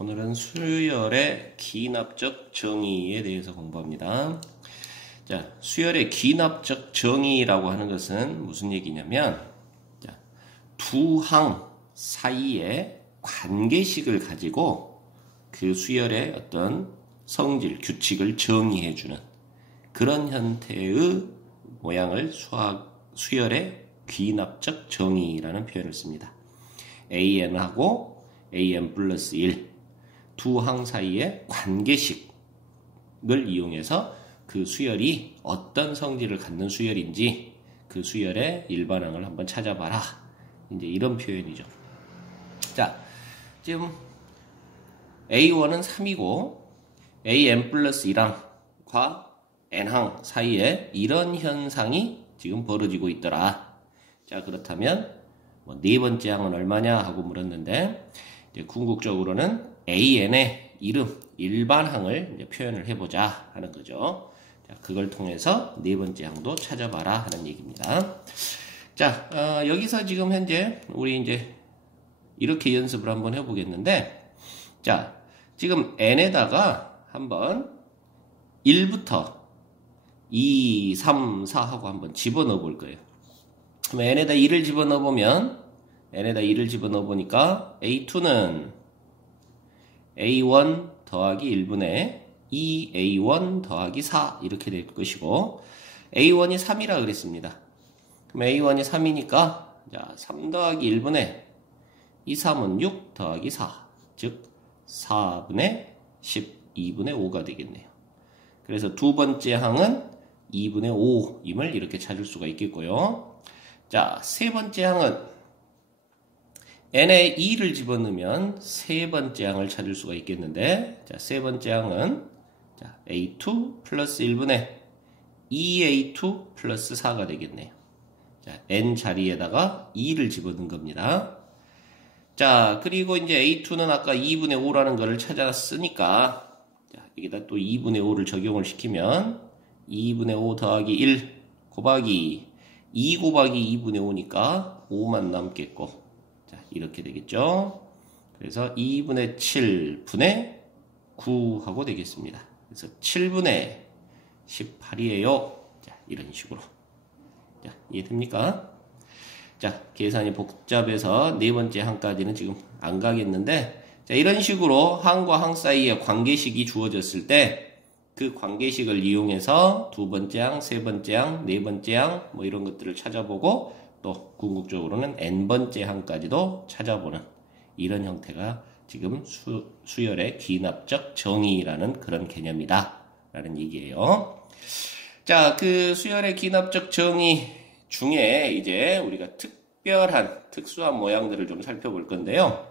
오늘은 수열의 기납적 정의에 대해서 공부합니다. 자, 수열의 기납적 정의라고 하는 것은 무슨 얘기냐면, 자, 두 항 사이의 관계식을 가지고 그 수열의 어떤 성질, 규칙을 정의해주는 그런 형태의 모양을 수열의 기납적 정의라는 표현을 씁니다. AN하고 AN 플러스 1 두 항 사이의 관계식을 이용해서 그 수열이 어떤 성질을 갖는 수열인지 그 수열의 일반항을 한번 찾아봐라. 이제 이런 표현이죠. 자, 지금 A1은 3이고 AN 플러스 1항과 N항 사이에 이런 현상이 지금 벌어지고 있더라. 자, 그렇다면 네 번째 항은 얼마냐 하고 물었는데, 이제 궁극적으로는 AN의 이름, 일반항을 이제 표현을 해보자 하는 거죠. 자, 그걸 통해서 네 번째 항도 찾아봐라 하는 얘기입니다. 자, 여기서 지금 현재 우리 이제 이렇게 연습을 한번 해보겠는데, 자, 지금 N에다가 한번 1부터 2, 3, 4 하고 한번 집어넣어 볼 거예요. 그럼 N에다 2를 집어넣어 보면, N에다 2를 집어넣어 보니까 A2는 A1 더하기 1분의 2A1 더하기 4 이렇게 될 것이고, A1이 3이라 그랬습니다. 그럼 A1이 3이니까 자, 3 더하기 1분의 2, 3은 6 더하기 4, 즉 4분의 12분의 5가 되겠네요. 그래서 두 번째 항은 2분의 5임을 이렇게 찾을 수가 있겠고요. 자, 세 번째 항은 n에 2를 집어넣으면 세 번째 항을 찾을 수가 있겠는데, 자, 세 번째 항은 자, a2 플러스 1분의 2a2 플러스 4가 되겠네요. 자, n 자리에다가 2를 집어넣은 겁니다. 자, 그리고 이제 a2는 아까 2분의 5라는 거를 찾았으니까, 자, 여기다 또 2분의 5를 적용을 시키면 2분의 5 더하기 1 곱하기 2 곱하기 2분의 5니까 5만 남겠고, 자, 이렇게 되겠죠. 그래서 2분의 7분의 9 하고 되겠습니다. 그래서 7분의 18이에요. 자, 이런 식으로. 자, 이해됩니까? 자, 계산이 복잡해서 네 번째 항까지는 지금 안 가겠는데, 자, 이런 식으로 항과 항 사이에 관계식이 주어졌을 때 그 관계식을 이용해서 두 번째 항, 세 번째 항, 네 번째 항 뭐 이런 것들을 찾아보고 또 궁극적으로는 n번째 항까지도 찾아보는 이런 형태가 지금 수열의 기납적 정의라는 그런 개념이다 라는 얘기예요. 자, 그 수열의 기납적 정의 중에 이제 우리가 특수한 모양들을 좀 살펴볼 건데요.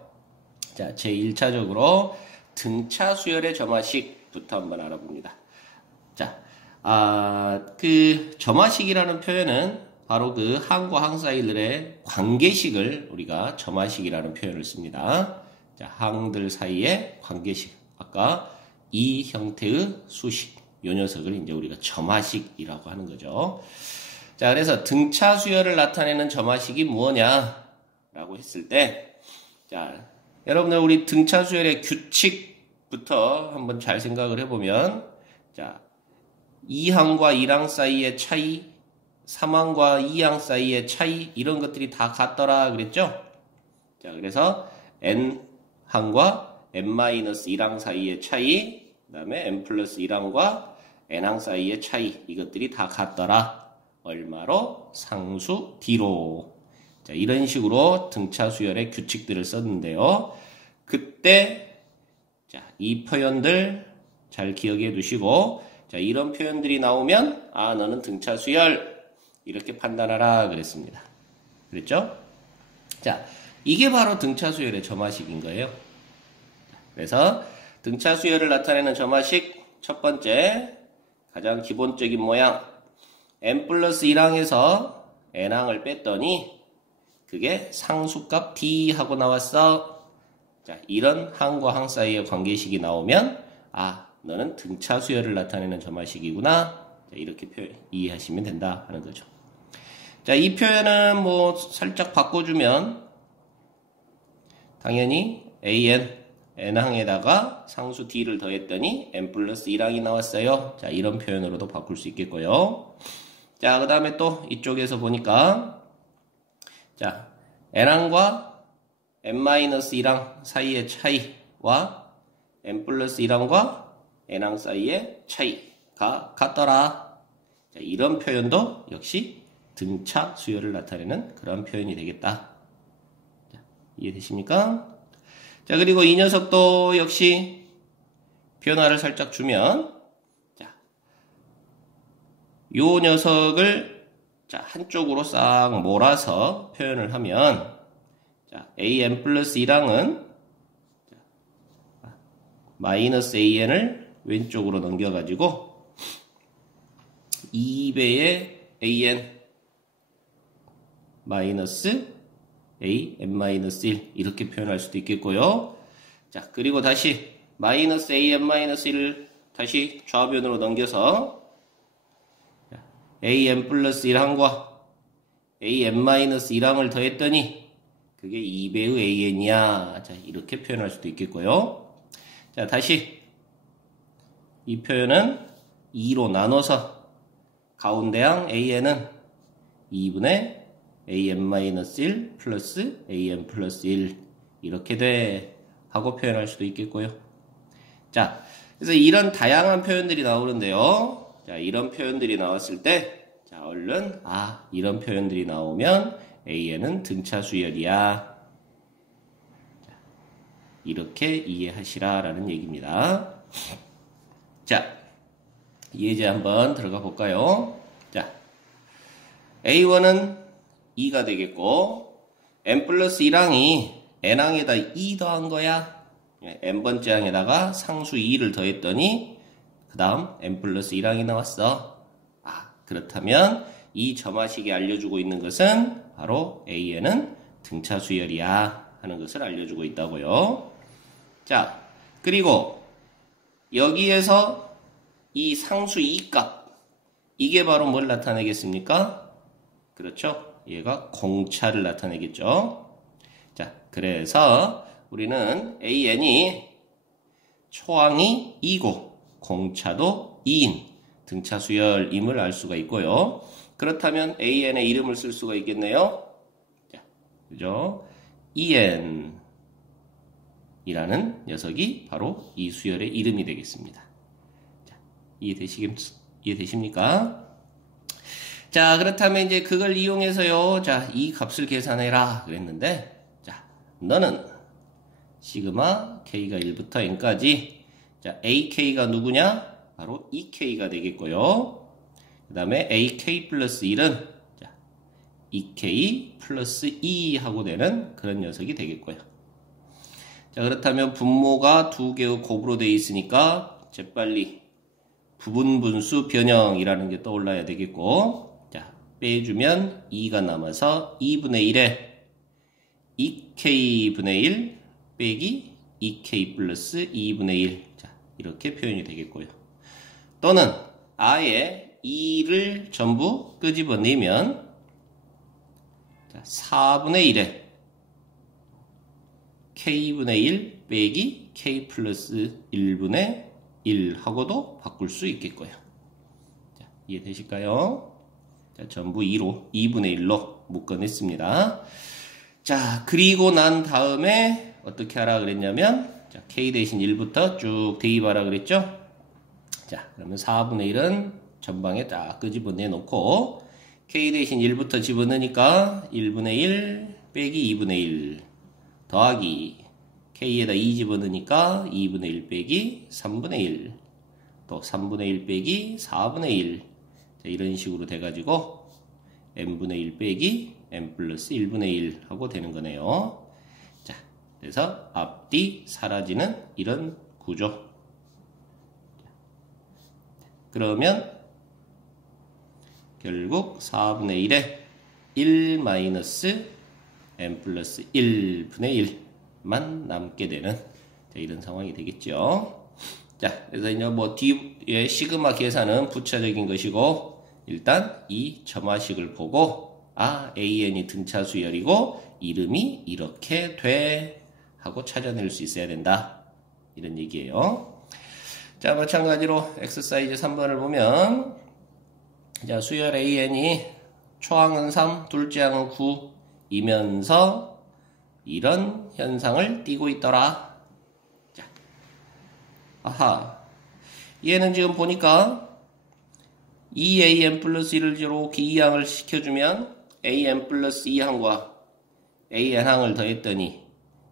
자, 제1차적으로 등차 수열의 점화식부터 한번 알아봅니다. 자, 그 점화식이라는 표현은 바로 그 항과 항 사이들의 관계식을 우리가 점화식이라는 표현을 씁니다. 자, 항들 사이의 관계식. 아까 이 형태의 수식. 요 녀석을 이제 우리가 점화식이라고 하는 거죠. 자, 그래서 등차 수열을 나타내는 점화식이 무엇냐라고 했을 때, 자, 여러분들 우리 등차 수열의 규칙부터 한번 잘 생각을 해보면, 자, 2항과 1항 사이의 차이, 3항과 2항 사이의 차이, 이런 것들이 다 같더라 그랬죠? 자, 그래서 n항과 n-1항 사이의 차이, 그 다음에 n 플러스 1항과 n항 사이의 차이, 이것들이 다 같더라. 얼마로? 상수 D로. 자, 이런 식으로 등차 수열의 규칙들을 썼는데요. 그때, 자, 이 표현들 잘 기억해 두시고, 자, 이런 표현들이 나오면, 너는 등차 수열, 이렇게 판단하라 그랬습니다. 그랬죠? 자, 이게 바로 등차 수열의 점화식인 거예요. 그래서 등차 수열을 나타내는 점화식 첫 번째, 가장 기본적인 모양, n 플러스 1항에서 n항을 뺐더니 그게 상수값 D 하고 나왔어. 자, 이런 항과 항 사이의 관계식이 나오면 너는 등차 수열을 나타내는 점화식이구나. 자, 이렇게 이해하시면 된다 하는 거죠. 자, 이 표현은 뭐 살짝 바꿔주면 당연히 AN, n항에다가 상수 d를 더했더니 n 플러스 1항이 나왔어요. 자, 이런 표현으로도 바꿀 수 있겠고요. 자, 그 다음에 또 이쪽에서 보니까 자, n항과 n-1항 사이의 차이와 n 플러스 1항과 n항 사이의 차이가 같더라. 자, 이런 표현도 역시 등차 수열을 나타내는 그런 표현이 되겠다. 자, 이해되십니까? 자, 그리고 이 녀석도 역시 변화를 살짝 주면, 자, 요 녀석을 자, 한쪽으로 싹 몰아서 표현을 하면, 자, an 플러스 1항은 마이너스 an을 왼쪽으로 넘겨가지고 2배의 an 마이너스 an-1 이렇게 표현할 수도 있겠고요. 자, 그리고 다시 마이너스 an-1을 다시 좌변으로 넘겨서 an 플러스 1항과 an-1항을 더했더니 그게 2배의 an이야. 자, 이렇게 표현할 수도 있겠고요. 자, 다시 이 표현은 2로 나눠서 가운데항 an은 2분의 an-1 플러스 an 플러스 1 이렇게 돼 하고 표현할 수도 있겠고요. 자, 그래서 이런 다양한 표현들이 나오는데요. 자, 이런 표현들이 나왔을 때 자, 얼른 이런 표현들이 나오면 an은 등차 수열이야. 자, 이렇게 이해하시라라는 얘기입니다. 자, 예제 한번 들어가 볼까요? 자, A1은 2가 되겠고 n 플러스 1항이 n항에다 2 더한 거야. n번째 항에다가 상수 2를 더했더니 그 다음 n 플러스 1항이 나왔어. 그렇다면 이 점화식이 알려주고 있는 것은 바로 an은 등차 수열이야 하는 것을 알려주고 있다고요. 자, 그리고 여기에서 이 상수 2값 이게 바로 뭘 나타내겠습니까? 그렇죠. 얘가 공차를 나타내겠죠. 자, 그래서 우리는 an이 초항이 2고 공차도 2인 등차 수열임을 알 수가 있고요. 그렇다면 an의 이름을 쓸 수가 있겠네요. 자, 그죠? en 이라는 녀석이 바로 이 수열의 이름이 되겠습니다. 자, 이해되십니까? 자, 그렇다면 이제 그걸 이용해서요. 자, 이 값을 계산해라 그랬는데, 자, 너는 시그마 k가 1부터 n까지 자, ak가 누구냐? 바로 ek가 되겠고요. 그 다음에 ak 플러스 1은 자, ek 플러스 2 하고 되는 그런 녀석이 되겠고요. 자, 그렇다면 분모가 두 개의 곱으로 되어 있으니까 재빨리 부분분수 변형이라는 게 떠올라야 되겠고, 자, 빼주면 2가 남아서 2분의 1에 2k분의 1 빼기 2k 플러스 2분의 1. 자, 이렇게 표현이 되겠고요. 또는 아예 2를 전부 끄집어내면 자, 4분의 1에 k분의 1 빼기 k 플러스 1분의 1 하고도 바꿀 수 있겠고요. 자, 이해되실까요? 자, 전부 2분의 1로 묶어냈습니다. 자, 그리고 난 다음에 어떻게 하라 그랬냐면, 자, k 대신 1부터 쭉 대입하라 그랬죠? 자, 그러면 4분의 1은 전방에 딱 끄집어내 놓고, k 대신 1부터 집어넣으니까 1분의 1 빼기 2분의 1 더하기 k에다 2 집어넣으니까 2분의 1 빼기 3분의 1 또 3분의 1 빼기 4분의 1 자, 이런 식으로 돼가지고 n분의 1 빼기 n 플러스 1분의 1 하고 되는 거네요. 자, 그래서 앞뒤 사라지는 이런 구조. 그러면 결국 4분의 1에 1 마이너스 n 플러스 1분의 1만 남게 되는 이런 상황이 되겠죠. 자, 그래서 이제 뭐 뒤에 시그마 계산은 부차적인 것이고, 일단 이 점화식을 보고 an이 등차 수열이고 이름이 이렇게 돼 하고 찾아낼 수 있어야 된다. 이런 얘기예요. 자, 마찬가지로 엑서사이즈 3번을 보면, 자, 수열 AN이 초항은 3, 둘째 항은 9이면서 이런 현상을 띠고 있더라. 자, 아하. 얘는 지금 보니까 2an 플러스 1을 이렇게 2항을 시켜주면 an 플러스 2항과 an항을 더했더니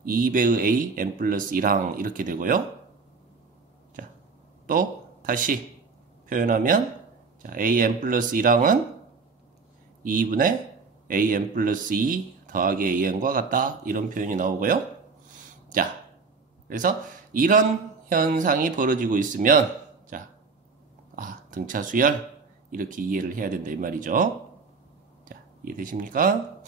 2배의 a n 플러스 1항 이렇게 되고요. 자, 또 다시 표현하면 자, an 플러스 1항은 2분의 an 플러스 2 더하기 an과 같다. 이런 표현이 나오고요. 자, 그래서 이런 현상이 벌어지고 있으면 자, 등차 수열 이렇게 이해를 해야 된다 이 말이죠. 자, 이해되십니까?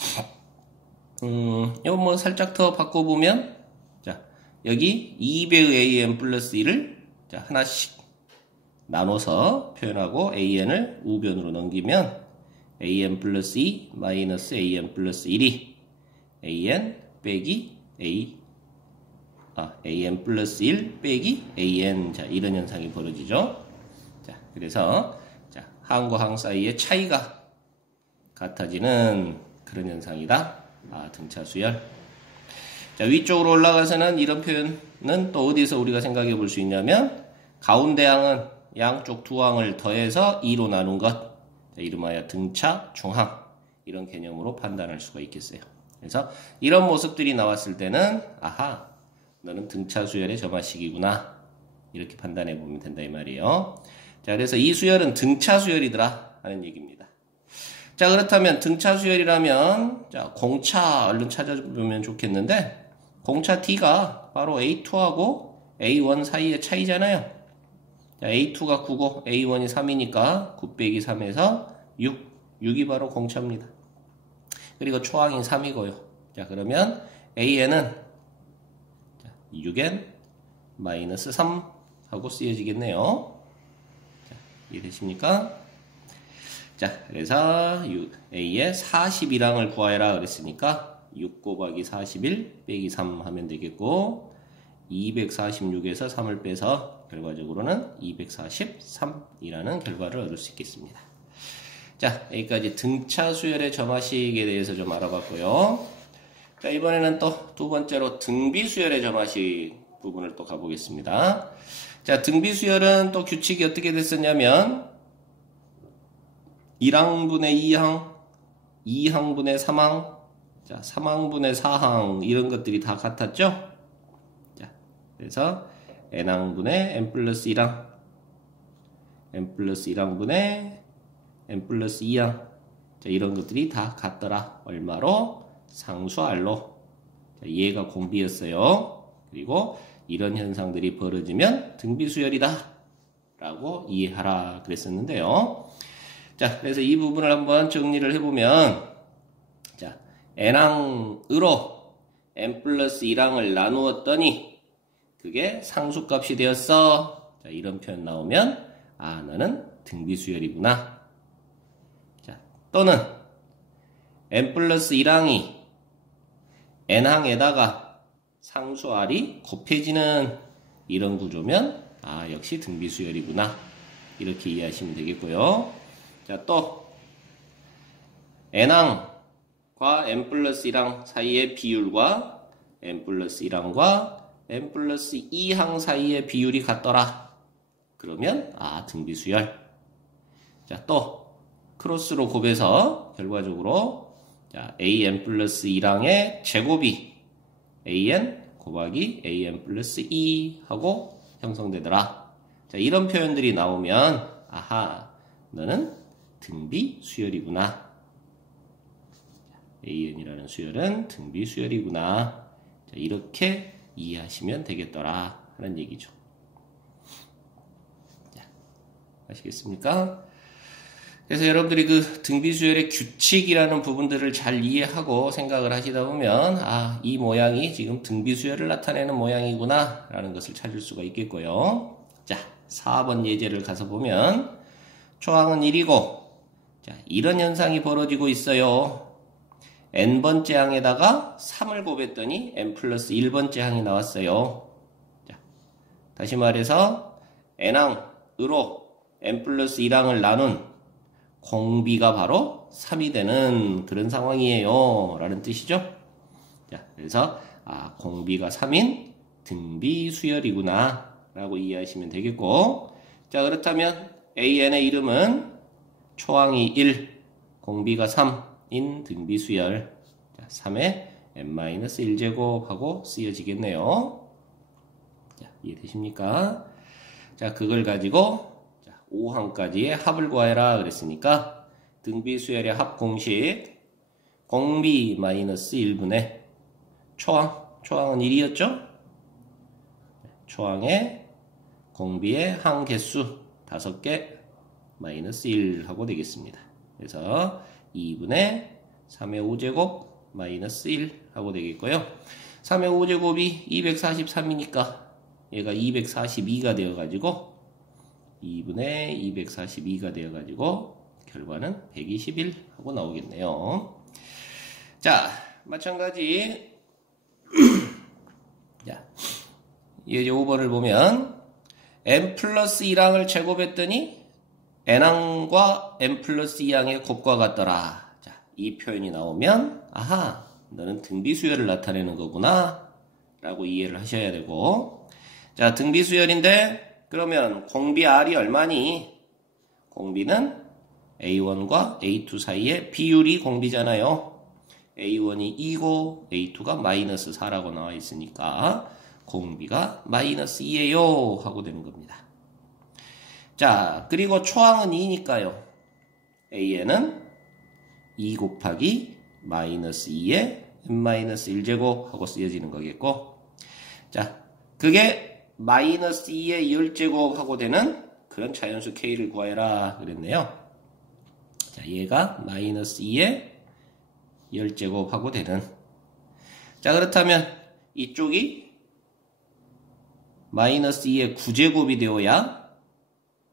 이거 뭐 살짝 더 바꿔보면 자, 여기 2배의 an 플러스 1을 자, 하나씩 나눠서 표현하고 an을 우변으로 넘기면 an 플러스 2 마이너스 an 플러스 1이 an 빼기 an 플러스 1 빼기 an 자, 이런 현상이 벌어지죠. 자, 그래서 자, 항과 항 사이의 차이가 같아지는 그런 현상이다. 등차 수열. 자, 위쪽으로 올라가서는 이런 표현은 또 어디서 우리가 생각해 볼 수 있냐면 가운데 항은 양쪽 두 항을 더해서 2로 나눈 것. 자, 이름하여 등차 중항. 이런 개념으로 판단할 수가 있겠어요. 그래서 이런 모습들이 나왔을 때는 아하, 너는 등차 수열의 점화식이구나. 이렇게 판단해 보면 된다 이 말이에요. 자, 그래서 이 수열은 등차 수열이더라 하는 얘기입니다. 자, 그렇다면 등차 수열이라면 자, 공차 얼른 찾아보면 좋겠는데 공차 t가 바로 a2하고 a1 사이의 차이잖아요. 자, a2가 9고 a1이 3이니까 9 빼기 3에서 6이 바로 공차입니다. 그리고 초항이 3이고요. 자, 그러면 an은 6n 마이너스 3 하고 쓰여지겠네요. 자, 이해되십니까? 자, 그래서 a의 41항을 구하여라 그랬으니까 6 곱하기 41 빼기 3 하면 되겠고 246에서 3을 빼서 결과적으로는 243이라는 결과를 얻을 수 있겠습니다. 자, 여기까지 등차 수열의 점화식에 대해서 좀 알아봤고요. 자, 이번에는 또 두 번째로 등비 수열의 점화식 부분을 또 가보겠습니다. 자, 등비 수열은 또 규칙이 어떻게 됐었냐면 1항분의 2항, 2항분의 3항, 자, 3항분의 4항 이런 것들이 다 같았죠? 자, 그래서 n항분의 n 플러스 1항, n 플러스 1항분의 n 플러스 2항 자, 이런 것들이 다 같더라. 얼마로? 상수 R로. 자, 얘가 공비였어요. 그리고 이런 현상들이 벌어지면 등비수열이다 라고 이해하라 그랬었는데요. 자, 그래서 이 부분을 한번 정리를 해보면 자, n항으로 n 플러스 1항을 나누었더니 그게 상수값이 되었어. 자, 이런 표현 나오면 너는 등비수열이구나. 자, 또는 n 플러스 1항이 n항에다가 상수 R이 곱해지는 이런 구조면 역시 등비수열이구나. 이렇게 이해하시면 되겠고요. 자, 또 n항과 n 플러스 1항 사이의 비율과 n 플러스 1항과 n 플러스 2항 사이의 비율이 같더라. 그러면 등비수열. 자, 또 크로스로 곱해서 결과적으로 자, an 플러스 1항의 제곱이 an 곱하기 an 플러스 2 하고 형성되더라. 자, 이런 표현들이 나오면 너는 등비 수열이구나. an이라는 수열은 등비 수열이구나. 자, 이렇게 이해하시면 되겠더라 하는 얘기죠. 자, 아시겠습니까? 그래서 여러분들이 그 등비수열의 규칙이라는 부분들을 잘 이해하고 생각을 하시다 보면 이 모양이 지금 등비수열을 나타내는 모양이구나 라는 것을 찾을 수가 있겠고요. 자, 4번 예제를 가서 보면 초항은 1이고 자, 이런 현상이 벌어지고 있어요. n번째 항에다가 3을 곱했더니 n 플러스 1번째 항이 나왔어요. 자, 다시 말해서 n항으로 n 플러스 1항을 나눈 공비가 바로 3이 되는 그런 상황이에요. 라는 뜻이죠. 자, 그래서 공비가 3인 등비 수열이구나 라고 이해하시면 되겠고, 자, 그렇다면 AN의 이름은 초항이 1, 공비가 3인 등비 수열, 자, 3의 n-1제곱하고 쓰여지겠네요. 자, 이해되십니까? 자, 그걸 가지고 5항까지의 합을 구하여라 그랬으니까 등비 수열의 합 공식 공비 마이너스 1분의 초항은 1이었죠? 초항의 공비의 항 개수 5개 마이너스 1 하고 되겠습니다. 그래서 2분의 3의 5제곱 마이너스 1 하고 되겠고요. 3의 5제곱이 243이니까 얘가 242가 되어가지고 2분의 242가 되어가지고 결과는 121 하고 나오겠네요. 자, 마찬가지. 자, 이제 5번을 보면 n 플러스 1항을 제곱했더니 n항과 n 플러스 2항의 곱과 같더라. 자, 이 표현이 나오면 아하, 너는 등비수열을 나타내는 거구나 라고 이해를 하셔야 되고, 자, 등비수열인데 그러면 공비 R이 얼마니? 공비는 A1과 A2 사이의 비율이 공비잖아요. A1이 2고 A2가 마이너스 4라고 나와 있으니까 공비가 마이너스 2예요 하고 되는 겁니다. 자, 그리고 초항은 2니까요. AN은 2 곱하기 마이너스 2의 n-1제곱 하고 쓰여지는 거겠고, 자, 그게 마이너스 2의 10제곱 하고 되는 그런 자연수 K를 구하여라 그랬네요. 자, 얘가 마이너스 2의 10제곱 하고 되는. 자, 그렇다면 이쪽이 마이너스 2의 9제곱이 되어야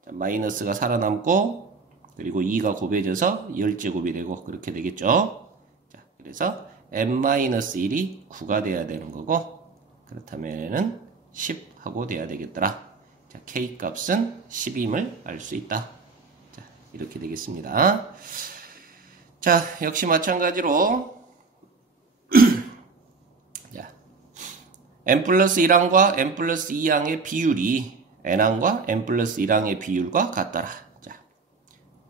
마이너스가 살아남고 그리고 2가 곱해져서 10제곱이 되고 그렇게 되겠죠. 자, 그래서 n-1이 9가 돼야 되는 거고, 그렇다면은 10 하고 돼야 되겠더라. 자, K 값은 10임을 알 수 있다. 자, 이렇게 되겠습니다. 자, 역시 마찬가지로 자, n 플러스 1항과 n 플러스 2항의 비율이 n항과 n 플러스 1항의 비율과 같더라. 자,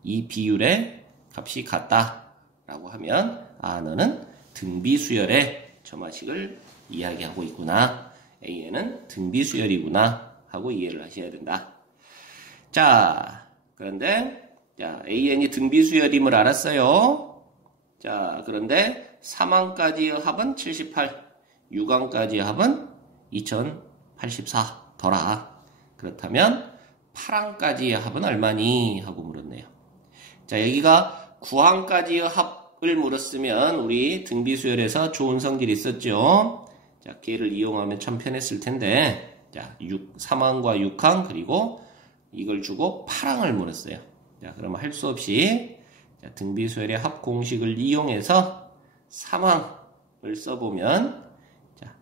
이 비율의 값이 같다라고 하면 너는 등비수열의 점화식을 이야기하고 있구나. AN은 등비수열이구나 하고 이해를 하셔야 된다. 자, 그런데 자, AN이 등비수열임을 알았어요. 자, 그런데 3항까지의 합은 78, 6항까지의 합은 2084 더라. 그렇다면 8항까지의 합은 얼마니? 하고 물었네요. 자, 여기가 9항까지의 합을 물었으면 우리 등비수열에서 좋은 성질이 있었죠. 자, 걔를 이용하면 참 편했을 텐데, 자, 3항과 6항, 그리고 이걸 주고 8항을 물었어요. 자, 그러면 할 수 없이, 자, 등비수열의 합 공식을 이용해서 3항을 써보면, 자,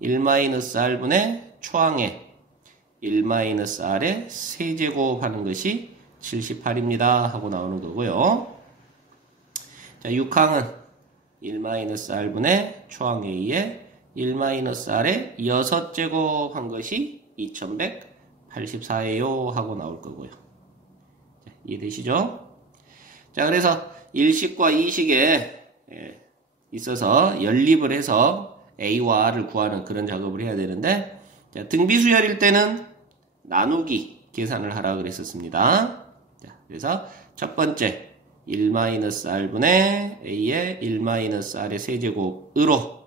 1-r분의 초항의 1-r의 세제곱 하는 것이 78입니다. 하고 나오는 거고요. 자, 6항은 1-r분의 초항 A의 1-r의 6제곱 한 것이 2184예요 하고 나올 거고요. 자, 이해되시죠? 자, 그래서 1식과 2식에 있어서 연립을 해서 A와 R을 구하는 그런 작업을 해야 되는데, 자, 등비수열일 때는 나누기 계산을 하라 그랬었습니다. 자, 그래서 첫 번째 1-r분의 A의 1-r의 세제곱으로,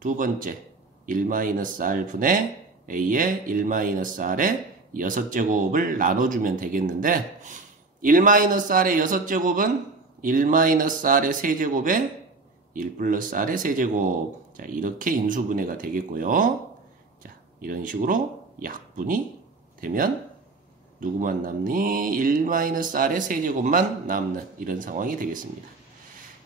두 번째 1-r분의 A의 1-r의 6제곱을 나눠주면 되겠는데, 1-r의 6제곱은 1-r의 세제곱에 1 플러스 r의 세제곱. 자, 이렇게 인수분해가 되겠고요. 자, 이런 식으로 약분이 되면 누구만 남니? 1-r의 세제곱만 남는 이런 상황이 되겠습니다.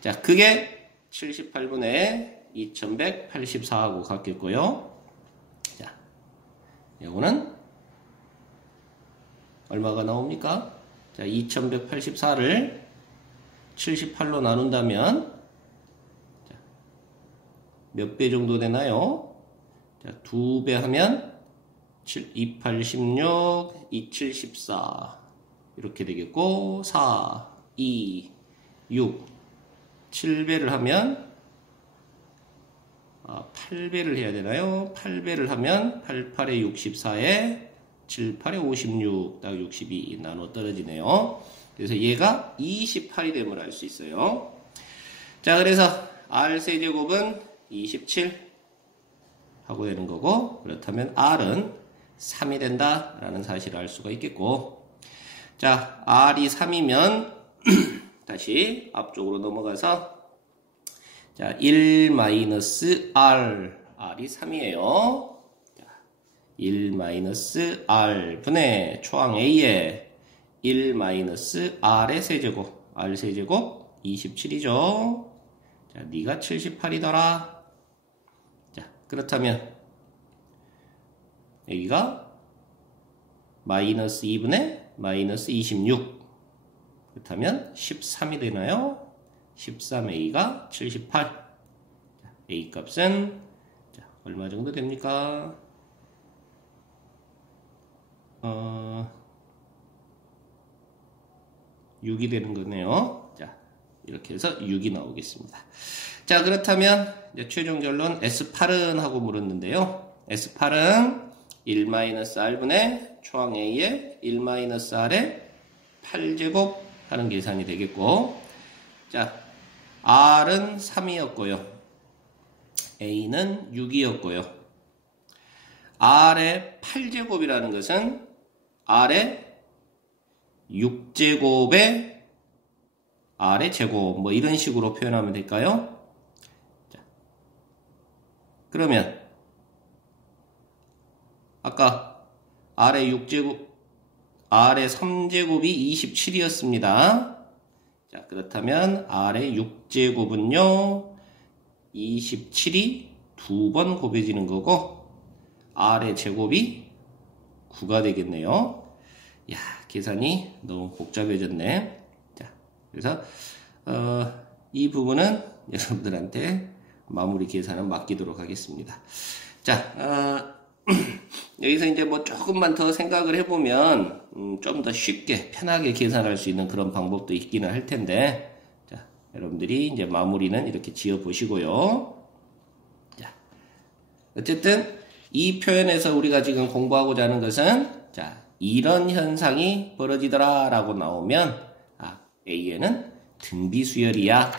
자, 그게 78분의 2184하고 같겠고요. 자, 요거는 얼마가 나옵니까? 자, 2184를 78로 나눈다면 몇 배 정도 되나요? 자, 2배 하면 286, 2714 이렇게 되겠고 4, 2, 6 7배를 하면 8배를 해야 되나요? 8배를 하면 88에 64에 78에 56, 딱 62 나눠 떨어지네요. 그래서 얘가 28이 됨을 알 수 있어요. 자, 그래서 R세제곱은 27 하고 되는 거고, 그렇다면 R은 3이 된다 라는 사실을 알 수가 있겠고, 자, R이 3이면 다시 앞쪽으로 넘어가서 자, 1-R, R이 3이에요. 1-R 분의 초항 A에 1-R의 세제곱, R 세제곱 27이죠. 자, 네가 78이더라. 자, 그렇다면 여기가 마이너스 2분의 마이너스 26. 그렇다면 13이 되나요? 13A가 78. 자, A 값은 자, 얼마 정도 됩니까? 6이 되는 거네요. 자, 이렇게 해서 6이 나오겠습니다. 자, 그렇다면 이제 최종 결론 S8은 하고 물었는데요. S8은 1-R분의 초항 A에 1-R의 8제곱 하는 계산이 되겠고, 자, R은 3이었고요. A는 6이었고요. R의 8제곱이라는 것은 R의 6제곱의 R의 제곱, 뭐 이런 식으로 표현하면 될까요? 자, 그러면 아까 R의 6제곱, R의 3제곱이 27이었습니다. 자, 그렇다면 R의 6제곱은요, 27이 2번 곱해지는 거고, R의 제곱이 9가 되겠네요. 야, 계산이 너무 복잡해졌네. 자, 그래서 이 부분은 여러분들한테 마무리 계산은 맡기도록 하겠습니다. 자, 여기서 이제 뭐 조금만 더 생각을 해보면 좀 더 쉽게 편하게 계산할 수 있는 그런 방법도 있기는 할 텐데, 자, 여러분들이 이제 마무리는 이렇게 지어 보시고요. 자, 어쨌든 이 표현에서 우리가 지금 공부하고자 하는 것은, 자, 이런 현상이 벌어지더라 라고 나오면, A에는 등비수열이야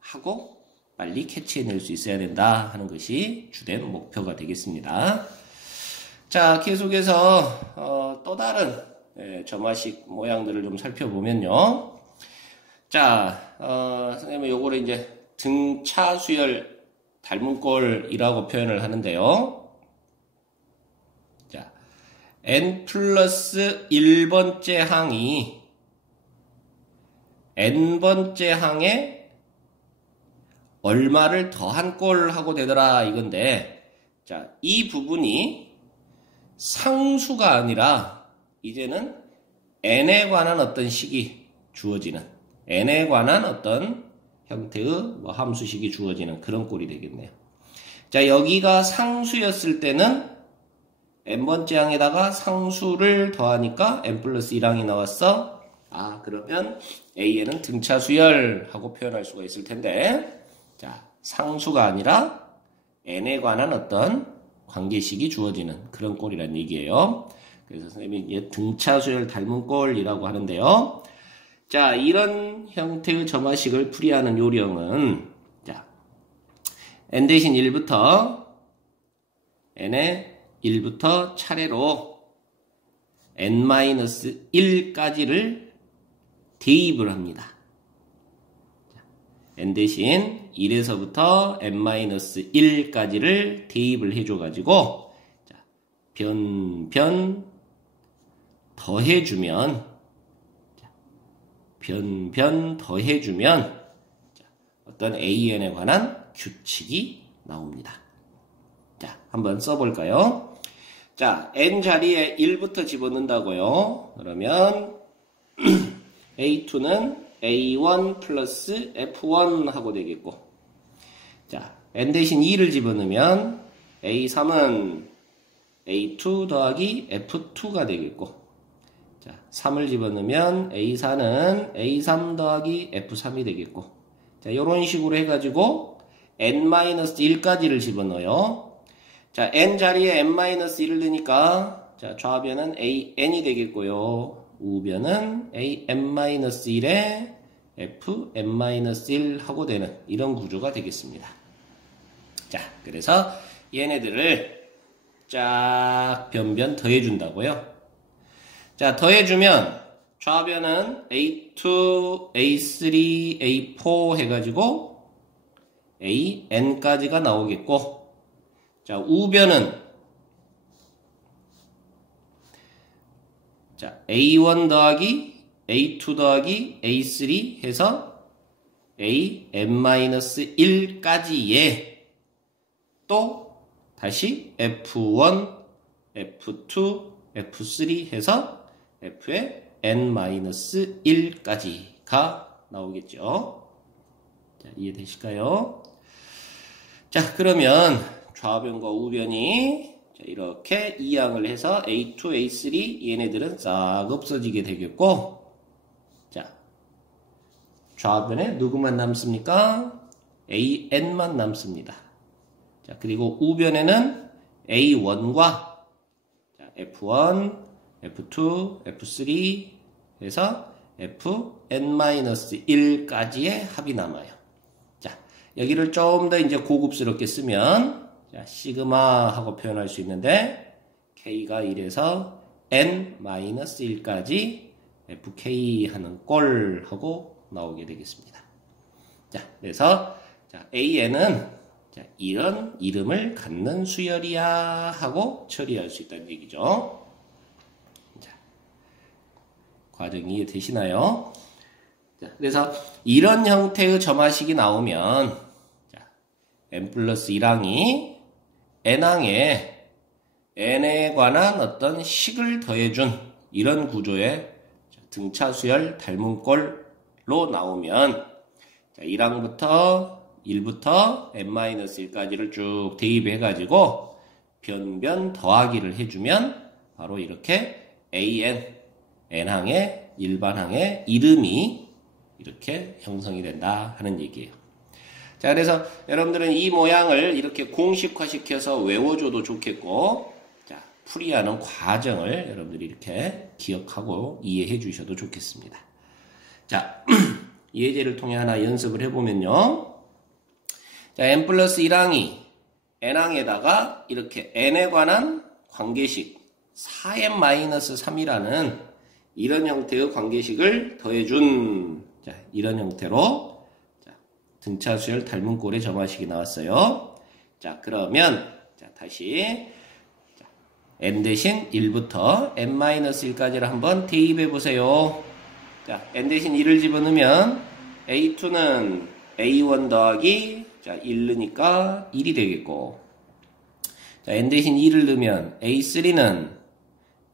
하고 빨리 캐치해낼 수 있어야 된다 하는 것이 주된 목표가 되겠습니다. 자, 계속해서 또 다른 점화식 모양들을 좀 살펴보면요. 자, 선생님은 요거를 이제 등차수열 닮은꼴이라고 표현을 하는데요. 자, n 플러스 1번째 항이 n번째 항에 얼마를 더한 꼴 하고 되더라 이건데, 자, 이 부분이 상수가 아니라 이제는 n에 관한 어떤 식이 주어지는, n에 관한 어떤 형태의 뭐 함수식이 주어지는 그런 꼴이 되겠네요. 자, 여기가 상수였을 때는 n번째 항에다가 상수를 더하니까 n 플러스 1항이 나왔어. 그러면 A에는 등차수열하고 표현할 수가 있을 텐데, 자, 상수가 아니라 n에 관한 어떤 관계식이 주어지는 그런 꼴이란 얘기예요. 그래서 선생님이 등차수열 닮은 꼴이라고 하는데요. 자, 이런 형태의 점화식을 풀이하는 요령은, 자, n 대신 1부터 n의 1부터 차례로 n-1까지를 대입을 합니다. 자, n 대신 1에서부터 n-1까지를 대입을 해줘가지고, 자, 변 더해주면, 어떤 AN에 관한 규칙이 나옵니다. 자, 한번 써볼까요? 자, n 자리에 1부터 집어넣는다고요. 그러면 A2는 A1 플러스 F1 하고 되겠고, 자, n 대신 2를 집어넣으면 A3은 A2 더하기 F2가 되겠고, 자, 3을 집어넣으면 A4는 A3 더하기 F3이 되겠고, 자, 요런 식으로 해가지고 n-1까지를 집어넣어요. 자, n 자리에 n-1을 넣으니까, 자, 좌변은 an이 되겠고요. 우변은 an-1에 fn-1 하고 되는 이런 구조가 되겠습니다. 자, 그래서 얘네들을 쫙 변변 더해준다고요. 자, 더해주면 좌변은 A2, A3, A4 해가지고 AN까지가 나오겠고, 자, 우변은 자, A1 더하기 A2 더하기 A3 해서 AN-1까지에 또 다시 F1, F2, F3 해서 F의 n-1까지가 나오겠죠. 자, 이해되실까요? 자, 그러면 좌변과 우변이 자, 이렇게 이항을 해서 A2, A3 얘네들은 싹 없어지게 되겠고, 자, 좌변에 누구만 남습니까? AN만 남습니다. 자, 그리고 우변에는 A1과 자, F1, F2, F3 해서 fn-1까지의 합이 남아요. 자, 여기를 좀 더 이제 고급스럽게 쓰면 자, 시그마 하고 표현할 수 있는데 k가 1에서 n-1까지 fk 하는 꼴 하고 나오게 되겠습니다. 자, 그래서 자, an은 자, 이런 이름을 갖는 수열이야 하고 처리할 수 있다는 얘기죠. 자, 과정이 이해되시나요? 자, 그래서 이런 형태의 점화식이 나오면 자, n 플러스 1항이 n항에 n에 관한 어떤 식을 더해준 이런 구조의 등차수열 닮은 꼴로 나오면 자, 1항부터 1부터 n-1까지를 쭉 대입해가지고 변변 더하기를 해주면 바로 이렇게 n항의 일반항의 이름이 이렇게 형성이 된다 하는 얘기예요. 자, 그래서 여러분들은 이 모양을 이렇게 공식화시켜서 외워줘도 좋겠고, 자, 풀이하는 과정을 여러분들이 이렇게 기억하고 이해해 주셔도 좋겠습니다. 자, 이 예제를 통해 하나 연습을 해보면요. 자, n 플러스 1항이 n항에다가 이렇게 n에 관한 관계식 4n-3이라는 이런 형태의 관계식을 더해준 자, 이런 형태로 자, 등차수열 닮은 꼴의 점화식이 나왔어요. 자, 그러면 자, 다시 자, n 대신 1부터 n-1까지를 한번 대입해 보세요. 자, n 대신 1을 집어넣으면 A2는 A1 더하기 자, 1 넣으니까 1이 되겠고, 자, n 대신 2를 넣으면 A3는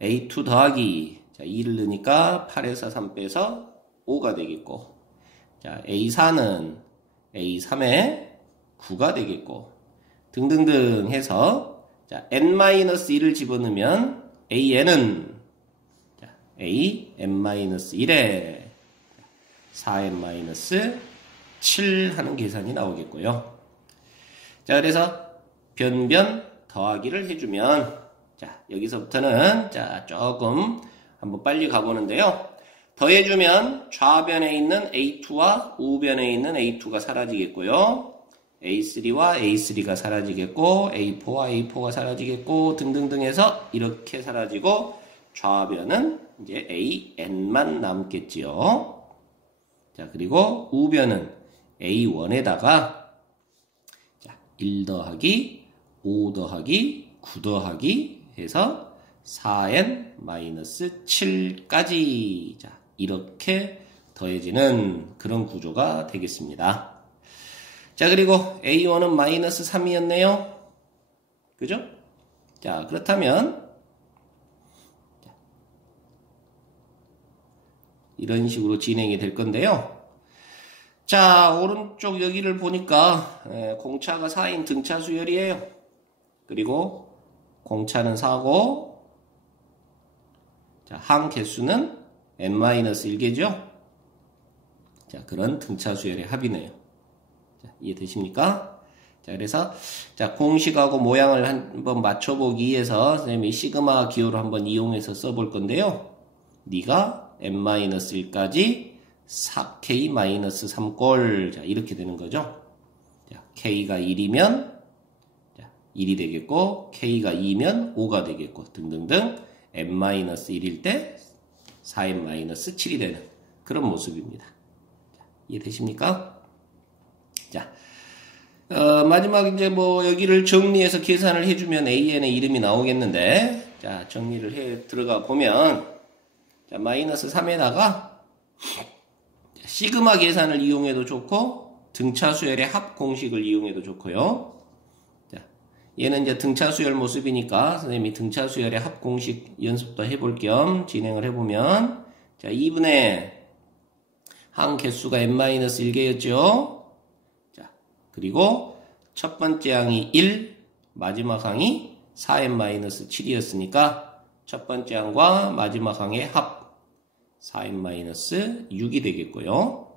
A2 더하기 자, 2를 넣으니까 8에서 3 빼서 5가 되겠고, 자, A4는 A3에 9가 되겠고, 등등등 해서, 자, n-1을 집어넣으면 AN은, 자, AN-1에 4n-7 하는 계산이 나오겠고요. 자, 그래서 변변 더하기를 해주면, 자, 여기서부터는, 자, 조금 한번 빨리 가보는데요. 더해주면 좌변에 있는 A2와 우변에 있는 A2가 사라지겠고요. A3와 A3가 사라지겠고, A4와 A4가 사라지겠고, 등등등 해서 이렇게 사라지고, 좌변은 이제 AN만 남겠지요. 자, 그리고 우변은 A1에다가, 자, 1 더하기, 5 더하기, 9 더하기 해서 4n-7까지 자, 이렇게 더해지는 그런 구조가 되겠습니다. 자, 그리고 A1은 -3이었네요. 그죠? 자, 그렇다면 이런 식으로 진행이 될 건데요. 자, 오른쪽 여기를 보니까 공차가 4인 등차 수열이에요. 그리고 공차는 4고 자, 항 개수는 n-1개죠. 자, 그런 등차 수열의 합이네요. 자, 이해되십니까? 자, 그래서 자, 공식하고 모양을 한번 맞춰보기 위해서 선생님이 시그마 기호를 한번 이용해서 써볼 건데요. 네가 n-1까지 4k-3꼴 자, 이렇게 되는 거죠. 자, k가 1이면 자, 1이 되겠고 k가 2면 5가 되겠고 등등등 n-1일 때 4n-7이 되는 그런 모습입니다. 자, 이해되십니까? 자, 마지막 이제 뭐 여기를 정리해서 계산을 해주면 AN의 이름이 나오겠는데, 자, 정리를 해 들어가 보면, 자, 마이너스 3에다가 시그마 계산을 이용해도 좋고, 등차 수열의 합 공식을 이용해도 좋고요. 자, 얘는 이제 등차 수열 모습이니까 선생님이 등차 수열의 합 공식 연습도 해볼 겸 진행을 해보면, 자, 2분의 항 개수가 n-1개였죠. 그리고 첫 번째 항이 1, 마지막 항이 4n-7이었으니까 첫 번째 항과 마지막 항의 합 4n-6이 되겠고요.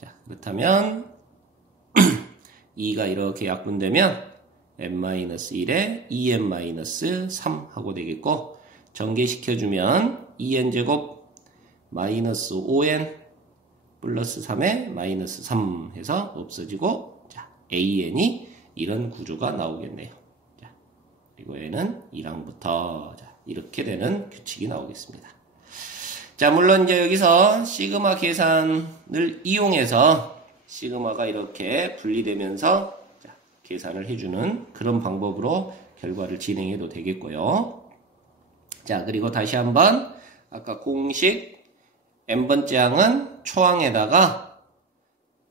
자, 그렇다면 2가 이렇게 약분되면 n-1에 2n-3 하고 되겠고 전개시켜주면 2n제곱 마이너스 5n 플러스 3에 마이너스 3 해서 없어지고 AN이 이런 구조가 나오겠네요. 자, 그리고 얘는 1항부터 자, 이렇게 되는 규칙이 나오겠습니다. 자, 물론 이제 여기서 시그마 계산을 이용해서 시그마가 이렇게 분리되면서 자, 계산을 해주는 그런 방법으로 결과를 진행해도 되겠고요. 자, 그리고 다시 한번 아까 공식 n번째 항은 초항에다가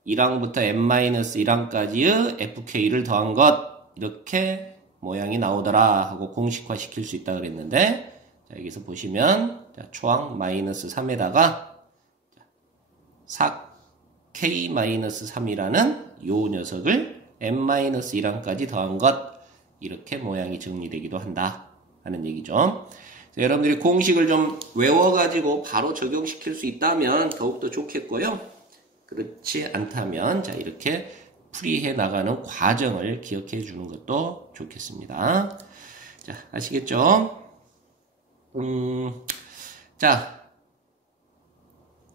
1항부터 n-1항까지의 fk를 더한 것 이렇게 모양이 나오더라 하고 공식화 시킬 수 있다 그랬는데 자, 여기서 보시면 자, 초항 마이너스 3에다가 4k-3이라는 요 녀석을 n-1항까지 더한 것 이렇게 모양이 정리되기도 한다 하는 얘기죠. 자, 여러분들이 공식을 좀 외워가지고 바로 적용시킬 수 있다면 더욱더 좋겠고요. 그렇지 않다면 자 이렇게 풀이해 나가는 과정을 기억해 주는 것도 좋겠습니다. 자, 아시겠죠? 자,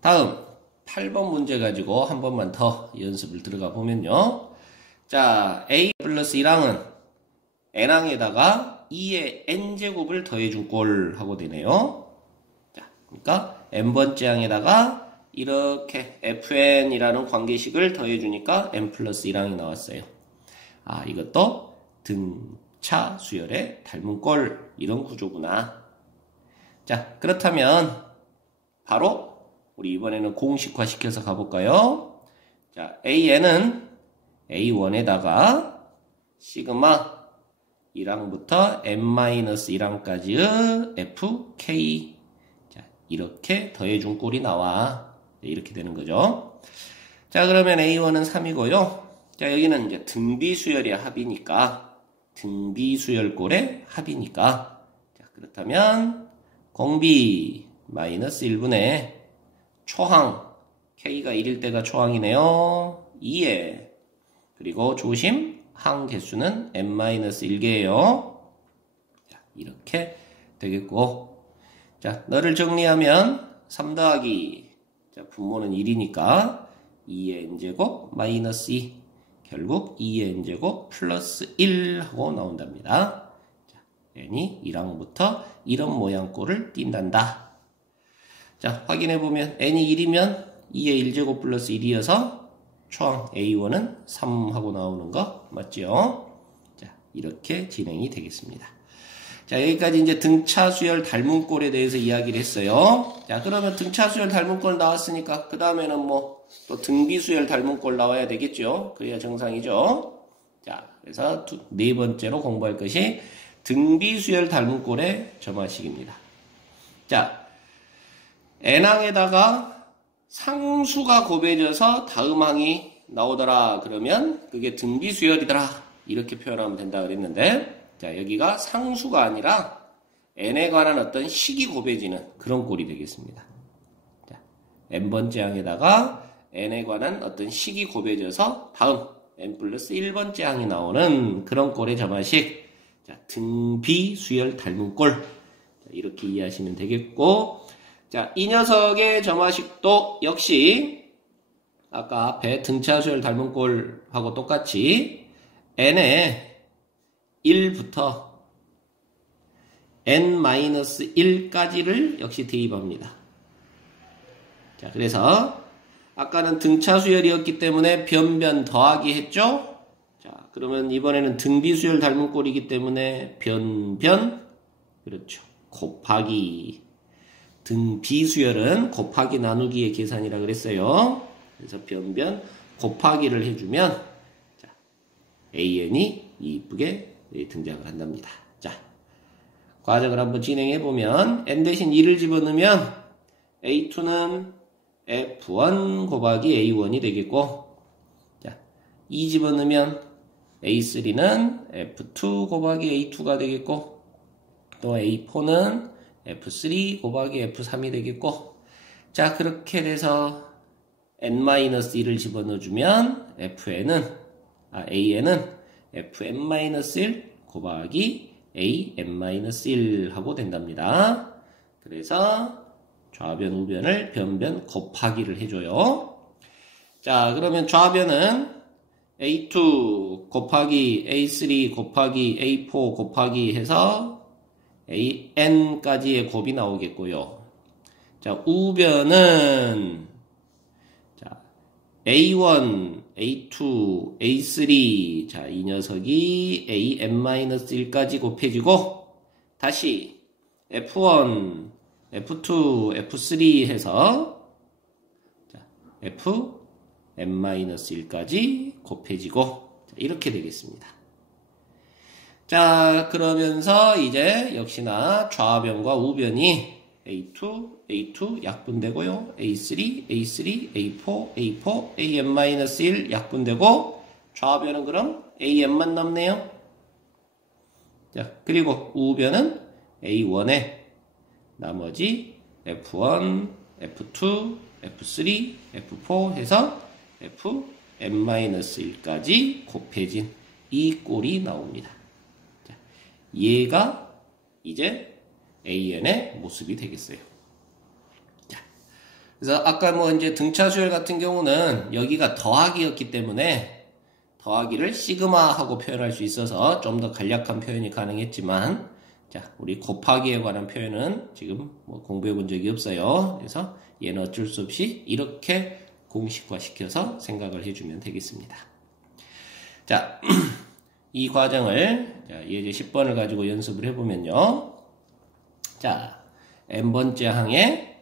다음 8번 문제 가지고 한 번만 더 연습을 들어가 보면요. 자, a 플러스 1항은 n항에다가 2의 n제곱을 더해준 꼴 하고 되네요. 자, 그러니까 n번째 항에다가 이렇게 fn이라는 관계식을 더해주니까 n 플러스 1항이 나왔어요. 아, 이것도 등차 수열의 닮은 꼴 이런 구조구나. 자, 그렇다면 바로 우리 이번에는 공식화 시켜서 가볼까요? 자, an은 a1에다가 시그마 1항부터 n-1항까지의 fk 자, 이렇게 더해준 꼴이 나와. 이렇게 되는 거죠. 자, 그러면 A1은 3이고요. 자, 여기는 이제 등비수열의 합이니까, 등비수열꼴의 합이니까, 자, 그렇다면, 공비 마이너스 1분의 초항, K가 1일 때가 초항이네요. 2에, 그리고 조심, 항 개수는 n-1개예요. 자, 이렇게 되겠고, 자, 너를 정리하면, 3 더하기 자, 분모는 1이니까 2의 n제곱 마이너스 2 결국 2의 n제곱 플러스 1 하고 나온답니다. 자, n이 1항부터 이런 모양꼴을 띈단다. 자, 확인해보면 n이 1이면 2의 1제곱 플러스 1이어서 초항 A1은 3 하고 나오는 거 맞죠? 자, 이렇게 진행이 되겠습니다. 자, 여기까지 이제 등차 수열 닮은 꼴에 대해서 이야기를 했어요. 자, 그러면 등차 수열 닮은 꼴 나왔으니까 그 다음에는 뭐 또 등비 수열 닮은 꼴 나와야 되겠죠. 그래야 정상이죠. 자, 그래서 네 번째로 공부할 것이 등비 수열 닮은 꼴의 점화식입니다. 자, n항에다가 상수가 곱해져서 다음 항이 나오더라. 그러면 그게 등비수열이더라. 이렇게 표현하면 된다 그랬는데, 자, 여기가 상수가 아니라 n에 관한 어떤 식이 곱해지는 그런 꼴이 되겠습니다. 자, n번째 항에다가 n에 관한 어떤 식이 곱해져서 다음 n 플러스 1번째 항이 나오는 그런 꼴의 점화식. 자, 등비수열 닮은 꼴. 자, 이렇게 이해하시면 되겠고, 자, 이 녀석의 점화식도 역시 아까 앞에 등차수열 닮은 꼴하고 똑같이 n에 1부터 n-1까지를 역시 대입합니다. 자, 그래서 아까는 등차수열이었기 때문에 변변 더하기 했죠? 자, 그러면 이번에는 등비수열 닮은 꼴이기 때문에 변변, 그렇죠, 곱하기. 등비수열은 곱하기 나누기의 계산이라 그랬어요. 그래서 변변 곱하기를 해주면, 자, an이 이쁘게 등장을 한답니다. 자, 과정을 한번 진행해보면 n 대신 2를 집어넣으면 a2는 f1 곱하기 a1이 되겠고, 자, 2 집어넣으면 a3는 f2 곱하기 a2가 되겠고, 또 a4는 f3 곱하기 f3이 되겠고, 자, 그렇게 돼서 n-1을 집어넣어주면 an은 fn-1 곱하기 an-1 하고 된답니다. 그래서 좌변, 우변을 변변 곱하기를 해줘요. 자, 그러면 좌변은 a2 곱하기 a3 곱하기 a4 곱하기 해서 an까지의 곱이 나오겠고요. 자, 우변은 자, a1, a2, a3, 자, 이 녀석이 an-1까지 곱해지고, 다시 f1, f2, f3 해서 자, fn-1까지 곱해지고, 자, 이렇게 되겠습니다. 자, 그러면서 이제 역시나 좌변과 우변이 A2 약분되고요. A3, A4, an-1 약분되고, 좌변은 그럼 an만 남네요. 자, 그리고 우변은 a1에 나머지 f1, f2, f3, f4 해서 fn-1까지 곱해진 이 꼴이 나옵니다. 자, 얘가 이제 an의 모습이 되겠어요. 자, 그래서 아까 뭐 이제 등차수열 같은 경우는 여기가 더하기였기 때문에 더하기를 시그마하고 표현할 수 있어서 좀 더 간략한 표현이 가능했지만, 자, 우리 곱하기에 관한 표현은 지금 뭐 공부해 본 적이 없어요. 그래서 얘는 어쩔 수 없이 이렇게 공식화 시켜서 생각을 해주면 되겠습니다. 자, 이 과정을 자, 예제 10번을 가지고 연습을 해보면요. 자, n번째 항에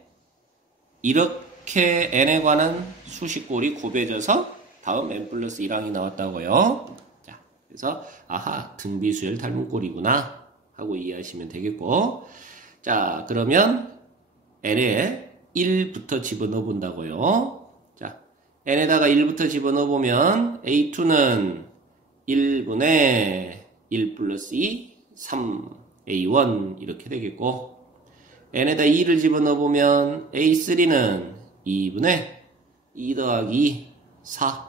이렇게 n에 관한 수식꼴이 곱해져서 다음 n 플러스 1항이 나왔다고요. 자, 그래서 아하, 등비수열 닮은 꼴이구나 하고 이해하시면 되겠고, 자, 그러면 n에 1부터 집어넣어 본다고요. 자, n에다가 1부터 집어넣어 보면 a2는 1분의 1 플러스 2, 3, a1 이렇게 되겠고, n에다 2를 집어넣어 보면 a3는 2분의 2 더하기 4,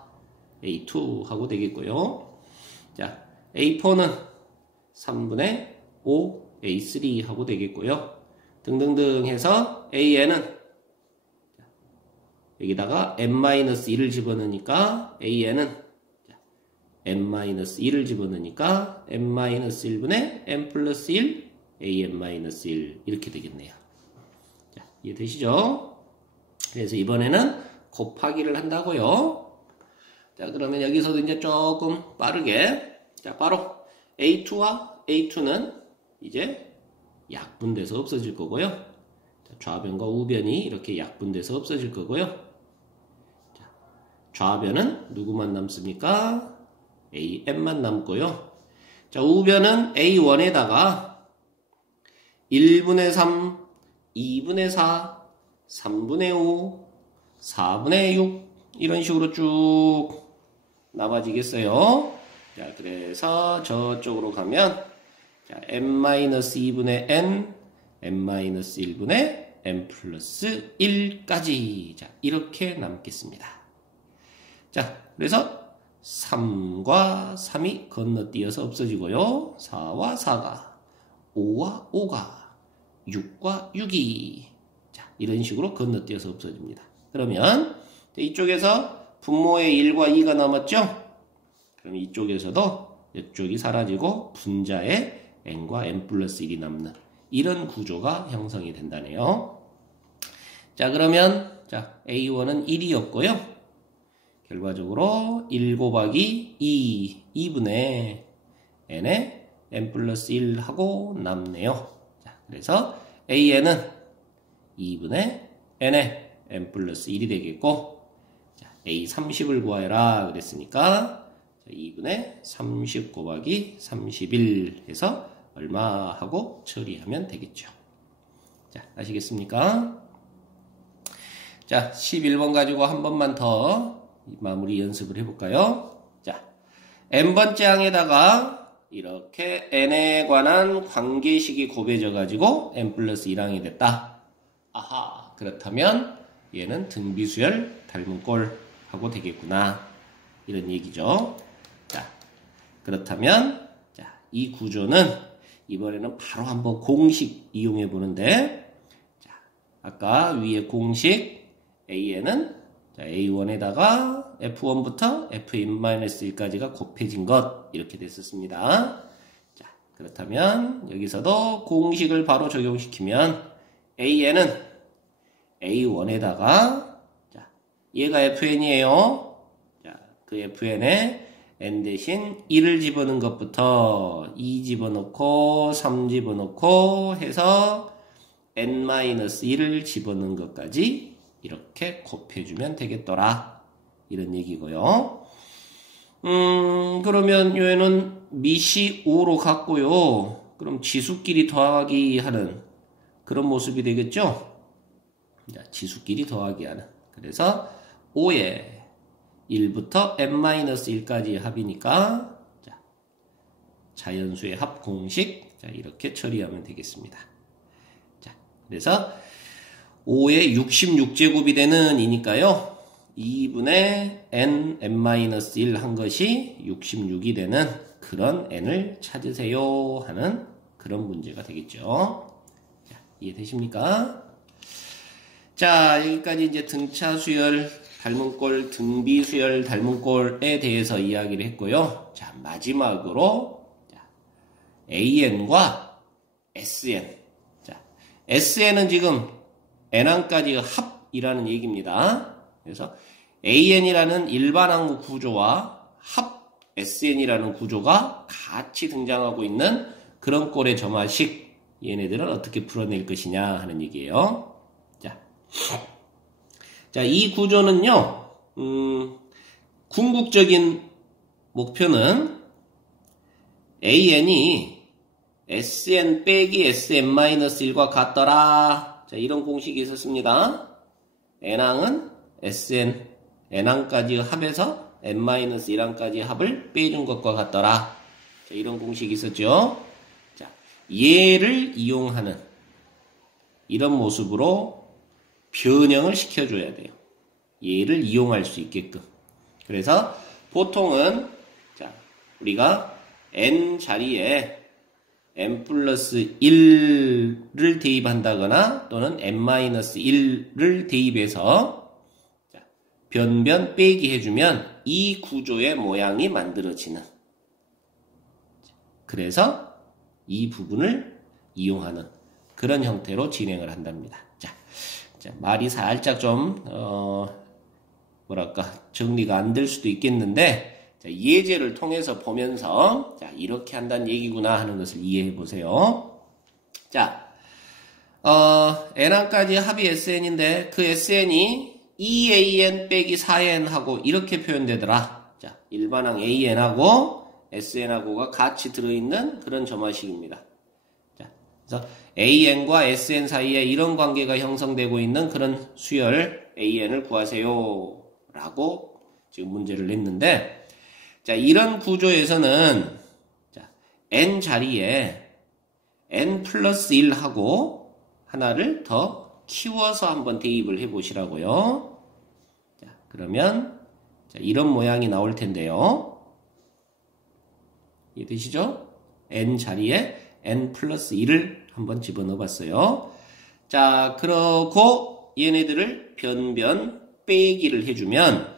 a2 하고 되겠고요. 자, a4는 3분의 5, a3 하고 되겠고요. 등등등 해서 an은 여기다가 n-1을 집어넣으니까 an은 n-1을 집어넣으니까 n-1분의 n 플러스 1, an-1 이렇게 되겠네요. 자, 이해되시죠? 그래서 이번에는 곱하기를 한다고요. 자, 그러면 여기서도 이제 조금 빠르게, 자, 바로 a2와 a2는 이제 약분돼서 없어질 거고요. 자, 좌변과 우변이 이렇게 약분돼서 없어질 거고요. 자, 좌변은 누구만 남습니까? an만 남고요. 자, 우변은 a1에다가 1분의 3, 2분의 4, 3분의 5, 4분의 6 이런 식으로 쭉 남아지겠어요. 자, 그래서 저쪽으로 가면 자, n-2분의 n, n-1분의 n 플러스 1까지 자, 이렇게 남겠습니다. 자, 그래서 3과 3이 건너뛰어서 없어지고요. 4와 4가, 5와 5가, 6과 6이 자, 이런 식으로 건너뛰어서 없어집니다. 그러면 이쪽에서 분모의 1과 2가 남았죠? 그럼 이쪽에서도 이쪽이 사라지고 분자의 n과 n 플러스 1이 남는 이런 구조가 형성이 된다네요. 자, 그러면 자, A1은 1이었고요. 결과적으로 1 곱하기 2분의 n에 n 플러스 1 하고 남네요. 자, 그래서 AN은 2분의 n에 n 플러스 1이 되겠고, 자, A 30을 구하여라 그랬으니까 2분의 30 곱하기 31 해서 얼마 하고 처리하면 되겠죠. 자, 아시겠습니까? 자, 11번 가지고 한 번만 더 마무리 연습을 해볼까요? 자, n번째 항에다가 이렇게 n에 관한 관계식이 곱해져 가지고 n 플러스 1항이 됐다. 아하, 그렇다면 얘는 등비수열 닮은 꼴 하고 되겠구나. 이런 얘기죠. 자, 그렇다면 자, 이 구조는 이번에는 바로 한번 공식 이용해 보는데, 자, 아까 위에 공식 AN은 자, A1에다가 F1부터 Fn-1까지가 곱해진 것 이렇게 됐었습니다. 자, 그렇다면 여기서도 공식을 바로 적용시키면 AN은 A1에다가 자, 얘가 Fn이에요. 자, 그 Fn에 n 대신 1을 집어넣은 것부터 2 집어넣고 3 집어넣고 해서 n-1을 집어넣은 것까지 이렇게 곱해주면 되겠더라. 이런 얘기고요. 그러면 얘는 밑이 5로 갔고요. 그럼 지수끼리 더하기 하는 그런 모습이 되겠죠? 자, 지수끼리 더하기 하는. 그래서 5에 1부터 n-1까지 합이니까 자, 자연수의 합 공식 자, 이렇게 처리하면 되겠습니다. 자, 그래서 5의 66제곱이 되는 이니까요. 2분의 n-1 한 것이 66이 되는 그런 n을 찾으세요 하는 그런 문제가 되겠죠. 자, 이해되십니까? 자, 여기까지 이제 등차 수열 닮은 꼴, 등비 수열 닮은 꼴에 대해서 이야기를 했고요. 자, 마지막으로 자, AN과 SN. 자, SN은 지금 n항까지 합이라는 얘기입니다. 그래서 AN이라는 일반항 구조와 합 SN이라는 구조가 같이 등장하고 있는 그런 꼴의 점화식 얘네들은 어떻게 풀어낼 것이냐 하는 얘기예요. 자, 이 구조는요, 궁극적인 목표는 AN이 SN 빼기 SN-1과 같더라. 자, 이런 공식이 있었습니다. n항은 SN, n항까지 합해서 n-1항까지 합을 빼준 것과 같더라. 자, 이런 공식이 있었죠. 자, 얘를 이용하는 이런 모습으로 변형을 시켜줘야 돼요. 얘를 이용할 수 있게끔. 그래서 보통은 자, 우리가 n 자리에 n 플러스 1을 대입한다거나 또는 n-1을 대입해서 자, 변변 빼기 해주면 이 구조의 모양이 만들어지는. 그래서 이 부분을 이용하는 그런 형태로 진행을 한답니다. 자, 말이 살짝 좀 뭐랄까 정리가 안 될 수도 있겠는데 자, 예제를 통해서 보면서 자, 이렇게 한다는 얘기구나 하는 것을 이해해 보세요. 자, n항까지 합이 SN인데 그 SN이 2AN 빼기 4N 하고 이렇게 표현되더라. 자, 일반항 AN하고 SN하고가 같이 들어있는 그런 점화식입니다. 자, 그래서 AN과 SN 사이에 이런 관계가 형성되고 있는 그런 수열 AN을 구하세요. 라고 지금 문제를 냈는데, 자, 이런 구조에서는, 자, N 자리에 N 플러스 1하고 하나를 더 키워서 한번 대입을 해 보시라고요. 자, 그러면, 자, 이런 모양이 나올 텐데요. 이해되시죠? N 자리에 N 플러스 1을 한번 집어넣어 봤어요. 자, 그러고 얘네들을 변변 빼기를 해주면,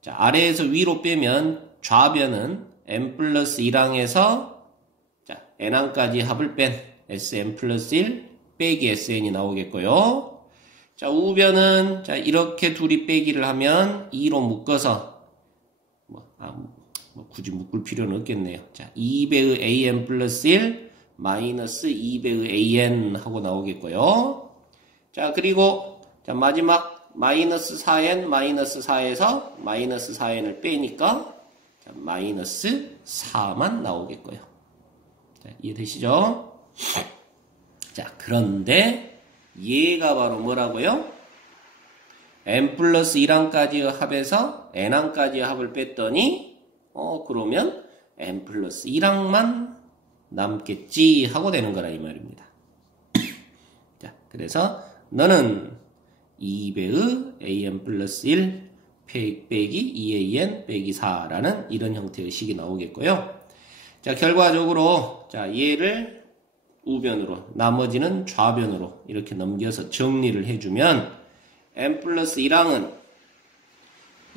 자, 아래에서 위로 빼면 좌변은 n 플러스 1항에서 자, n항까지 합을 뺀 sn 플러스 1 빼기 sn이 나오겠고요. 자, 우변은 자, 이렇게 둘이 빼기를 하면 2로 묶어서 굳이 묶을 필요는 없겠네요. 자, 2배의 an 플러스 1 마이너스 2배의 an 하고 나오겠고요. 자, 그리고 자, 마지막 마이너스 4n 마이너스 4에서 마이너스 4n을 빼니까 자, 마이너스 4만 나오겠고요. 자, 이해되시죠? 자, 그런데 얘가 바로 뭐라고요? n 플러스 1항까지의 합에서 n항까지의 합을 뺐더니 그러면 n 플러스 1항만 남겠지 하고 되는 거라 이 말입니다. 자, 그래서 너는 2배의 an 플러스 1 빼기 2an 빼기 4라는 이런 형태의 식이 나오겠고요. 자, 결과적으로 자, 얘를 우변으로 나머지는 좌변으로 이렇게 넘겨서 정리를 해주면 n 플러스 1항은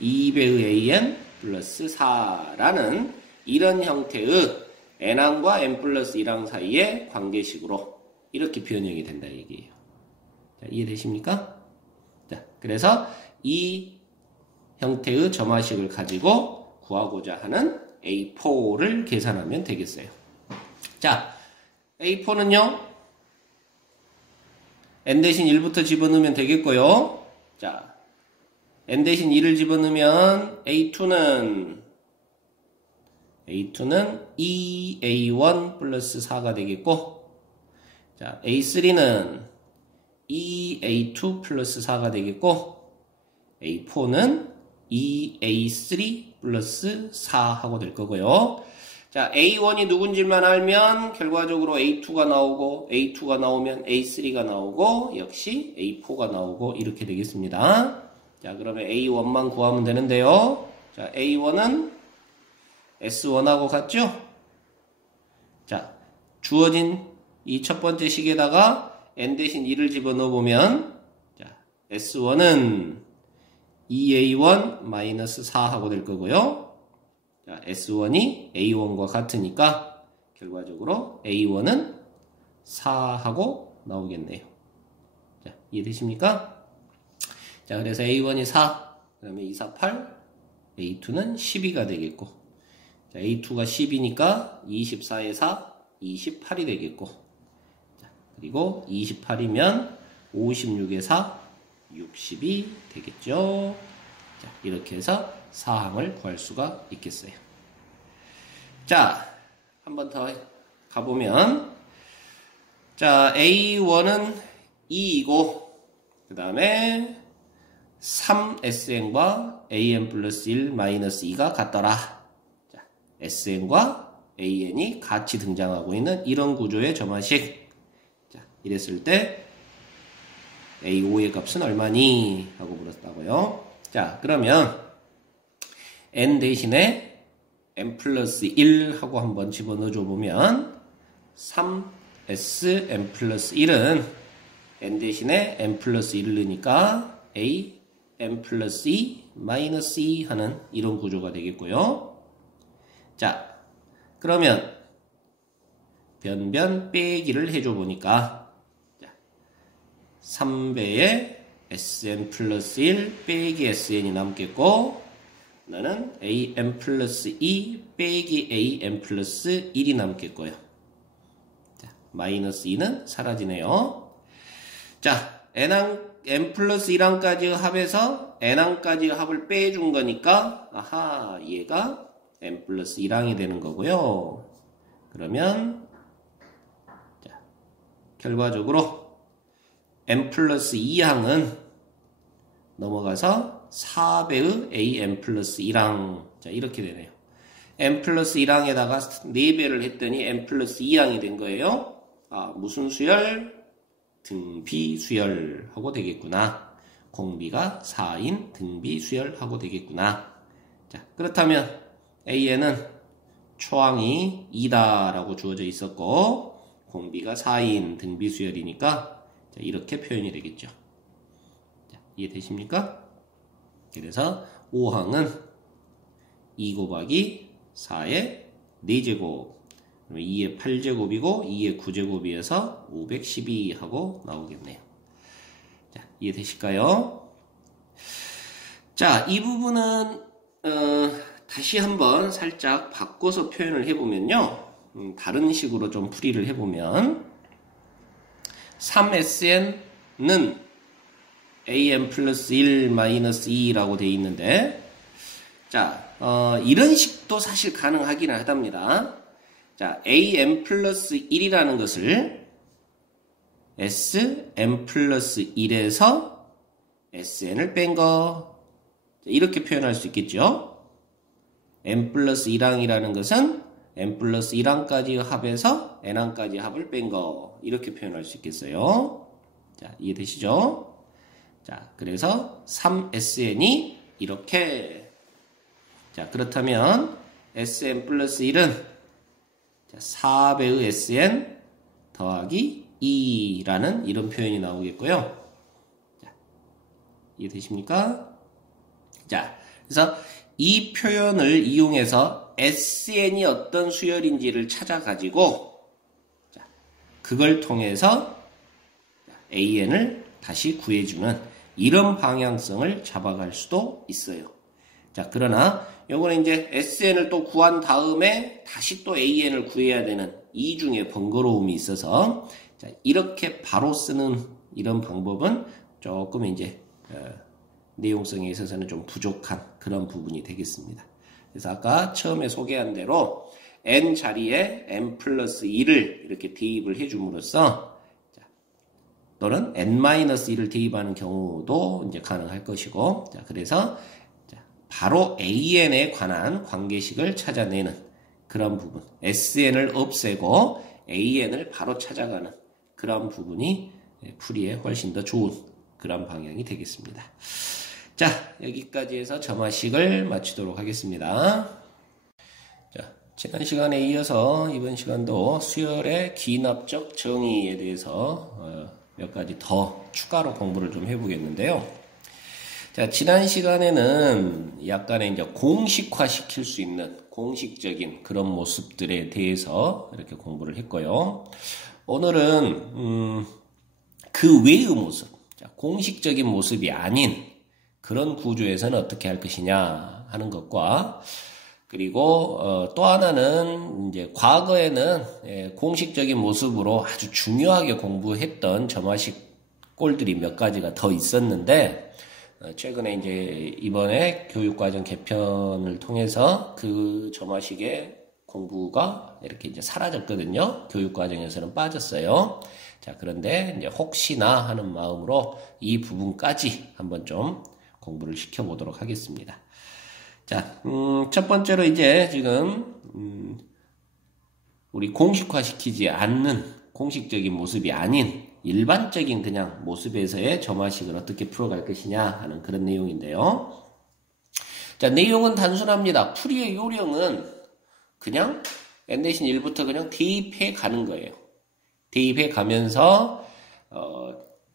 2배의 an 플러스 4라는 이런 형태의 n항과 n 플러스 1항 사이의 관계식으로 이렇게 변형이 된다 얘기예요. 자, 이해되십니까? 자, 그래서 이 형태의 점화식을 가지고 구하고자 하는 A4를 계산하면 되겠어요. 자, A4는요, n 대신 1부터 집어넣으면 되겠고요. 자, n 대신 2를 집어넣으면 A2는 2A1 플러스 4가 되겠고, 자, A3는 2A2 플러스 4가 되겠고, A4는 2A3 플러스 4 하고 될 거고요. 자, A1이 누군지만 알면 결과적으로 A2가 나오고, A2가 나오면 A3가 나오고, 역시 A4가 나오고, 이렇게 되겠습니다. 자, 그러면 A1만 구하면 되는데요. 자, A1은 S1하고 같죠? 자, 주어진 이 첫 번째 식에다가 n 대신 2를 집어넣어 보면, 자, S1은 2A1 마이너스 4하고 될 거고요. 자, S1이 A1과 같으니까 결과적으로 A1은 4하고 나오겠네요. 자, 이해되십니까? 자, 그래서 A1이 4, 그 다음에 2, 4, 8, A2는 12가 되겠고, 자, A2가 10이니까 24에 4, 28이 되겠고, 자, 그리고 28이면 56에 4, 60이 되겠죠. 자, 이렇게 해서 사항을 구할 수가 있겠어요. 자, 한 번 더 가보면, 자, A1은 2이고, 그 다음에 3SN과 AN 플러스 1 마이너스 2가 같더라. 자, SN과 AN이 같이 등장하고 있는 이런 구조의 점화식. 자, 이랬을 때 A5의 값은 얼마니? 하고 물었다고요. 자, 그러면 n 대신에 n 플러스 1 하고 한번 집어넣어 줘 보면 3s n 플러스 1은 n 대신에 n 플러스 1을 넣으니까 a n 플러스 2 마이너스 2 하는 이런 구조가 되겠고요. 자, 그러면 변변 빼기를 해줘 보니까 3배의 sn 플러스 1 빼기 sn이 남겠고, 나는 an 플러스 2 빼기 an 플러스 1이 남겠고요. 자, 마이너스 2는 사라지네요. 자, n 플러스 1항까지의 합에서 n항까지의 합을 빼준 거니까, 아하, 얘가 n 플러스 1항이 되는 거고요. 그러면, 자, 결과적으로 n 플러스 2항은 넘어가서 4배의 an 플러스 1항. 자, 이렇게 되네요. n 플러스 1항에다가 4배를 했더니 n 플러스 2항이 된 거예요. 아, 무슨 수열? 등비 수열하고 되겠구나. 공비가 4인 등비 수열하고 되겠구나. 자, 그렇다면 AN은 초항이 2다라고 주어져 있었고 공비가 4인 등비 수열이니까 자, 이렇게 표현이 되겠죠. 자, 이해되십니까? 그래서 5항은 2 곱하기 4의 4제곱, 2의 8제곱이고 2의 9제곱이어서 512 하고 나오겠네요. 자, 이해되실까요? 자, 이 부분은 다시 한번 살짝 바꿔서 표현을 해보면요. 다른 식으로 좀 풀이를 해보면 3SN은 AN 플러스 1 마이너스 2라고 되어 있는데 자, 이런 식도 사실 가능하긴 하답니다. 자, AN 플러스 1이라는 것을 SN 플러스 1에서 SN을 뺀 거. 이렇게 표현할 수 있겠죠. N 플러스 1항이라는 것은 N 플러스 1항까지 합해서 N항까지 합을 뺀 거. 이렇게 표현할 수 있겠어요. 자, 이해되시죠? 자, 그래서 3SN이 이렇게. 자, 그렇다면 SN 플러스 1은 4배의 SN 더하기 2라는 이런 표현이 나오겠고요. 자, 이해되십니까? 자, 그래서 이 표현을 이용해서 SN이 어떤 수열인지를 찾아가지고 자, 그걸 통해서 AN을 다시 구해주는 이런 방향성을 잡아갈 수도 있어요. 자, 그러나 요거는 이제 SN을 또 구한 다음에 다시 또 AN을 구해야 되는 이중의 번거로움이 있어서 자, 이렇게 바로 쓰는 이런 방법은 조금 이제 내용성에 있어서는 좀 부족한 그런 부분이 되겠습니다. 그래서 아까 처음에 소개한 대로 n 자리에 n 플러스 2를 이렇게 대입을 해줌으로써 자, 또는 n-1을 대입하는 경우도 이제 가능할 것이고 자, 그래서 바로 AN에 관한 관계식을 찾아내는 그런 부분, SN을 없애고 AN을 바로 찾아가는 그런 부분이 풀이에 훨씬 더 좋은 그런 방향이 되겠습니다. 자, 여기까지 해서 점화식을 마치도록 하겠습니다. 자, 지난 시간에 이어서 이번 시간도 수열의 기납적 정의에 대해서 몇 가지 더 추가로 공부를 좀 해보겠는데요. 자, 지난 시간에는 약간의 이제 공식화 시킬 수 있는 공식적인 그런 모습들에 대해서 이렇게 공부를 했고요. 오늘은, 그 외의 모습, 자, 공식적인 모습이 아닌 그런 구조에서는 어떻게 할 것이냐 하는 것과 그리고 또 하나는 이제 과거에는 공식적인 모습으로 아주 중요하게 공부했던 점화식 꼴들이 몇 가지가 더 있었는데 최근에 이제 이번에 교육과정 개편을 통해서 그 점화식의 공부가 이렇게 이제 사라졌거든요. 교육과정에서는 빠졌어요. 자, 그런데 이제 혹시나 하는 마음으로 이 부분까지 한번 좀 공부를 시켜보도록 하겠습니다. 자, 첫 번째로 이제 지금, 우리 공식화시키지 않는 공식적인 모습이 아닌 일반적인 그냥 모습에서의 점화식을 어떻게 풀어갈 것이냐 하는 그런 내용인데요. 자, 내용은 단순합니다. 풀이의 요령은 그냥 n-1부터 그냥 대입해 가는 거예요. 대입해 가면서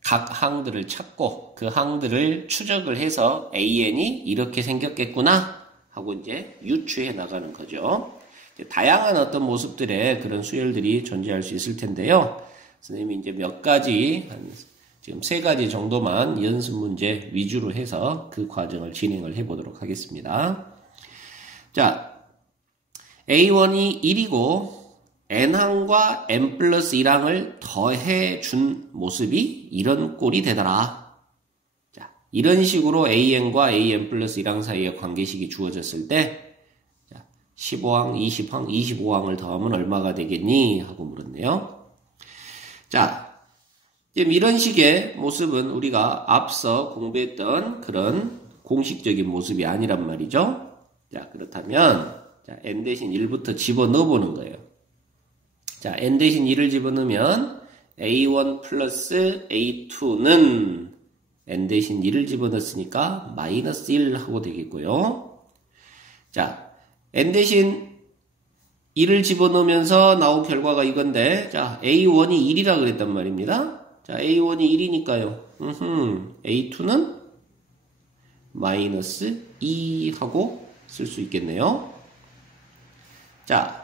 각 항들을 찾고 그 항들을 추적을 해서 AN이 이렇게 생겼겠구나 하고 이제 유추해 나가는 거죠. 다양한 어떤 모습들의 그런 수열들이 존재할 수 있을 텐데요. 선생님이 이제 몇 가지, 지금 3가지 정도만 연습 문제 위주로 해서 그 과정을 진행을 해 보도록 하겠습니다. 자, A1이 1이고, N항과 N 플러스 1항을 더해 준 모습이 이런 꼴이 되더라. 자, 이런 식으로 AN과 AN 플러스 1항 사이의 관계식이 주어졌을 때, 자, 15항, 20항, 25항을 더하면 얼마가 되겠니? 하고 물었네요. 자, 지금 이런 식의 모습은 우리가 앞서 공부했던 그런 공식적인 모습이 아니란 말이죠. 자, 그렇다면 자, n 대신 1부터 집어넣어 보는 거예요. 자, n 대신 1을 집어넣으면 a1 플러스 a2는 n 대신 1을 집어넣었으니까 마이너스 1 하고 되겠고요. 자, n 대신 1을 집어넣으면서 나온 결과가 이건데, 자, a1이 1이라 그랬단 말입니다. 자, a1이 1이니까요. a2는 마이너스 2 하고 쓸 수 있겠네요. 자,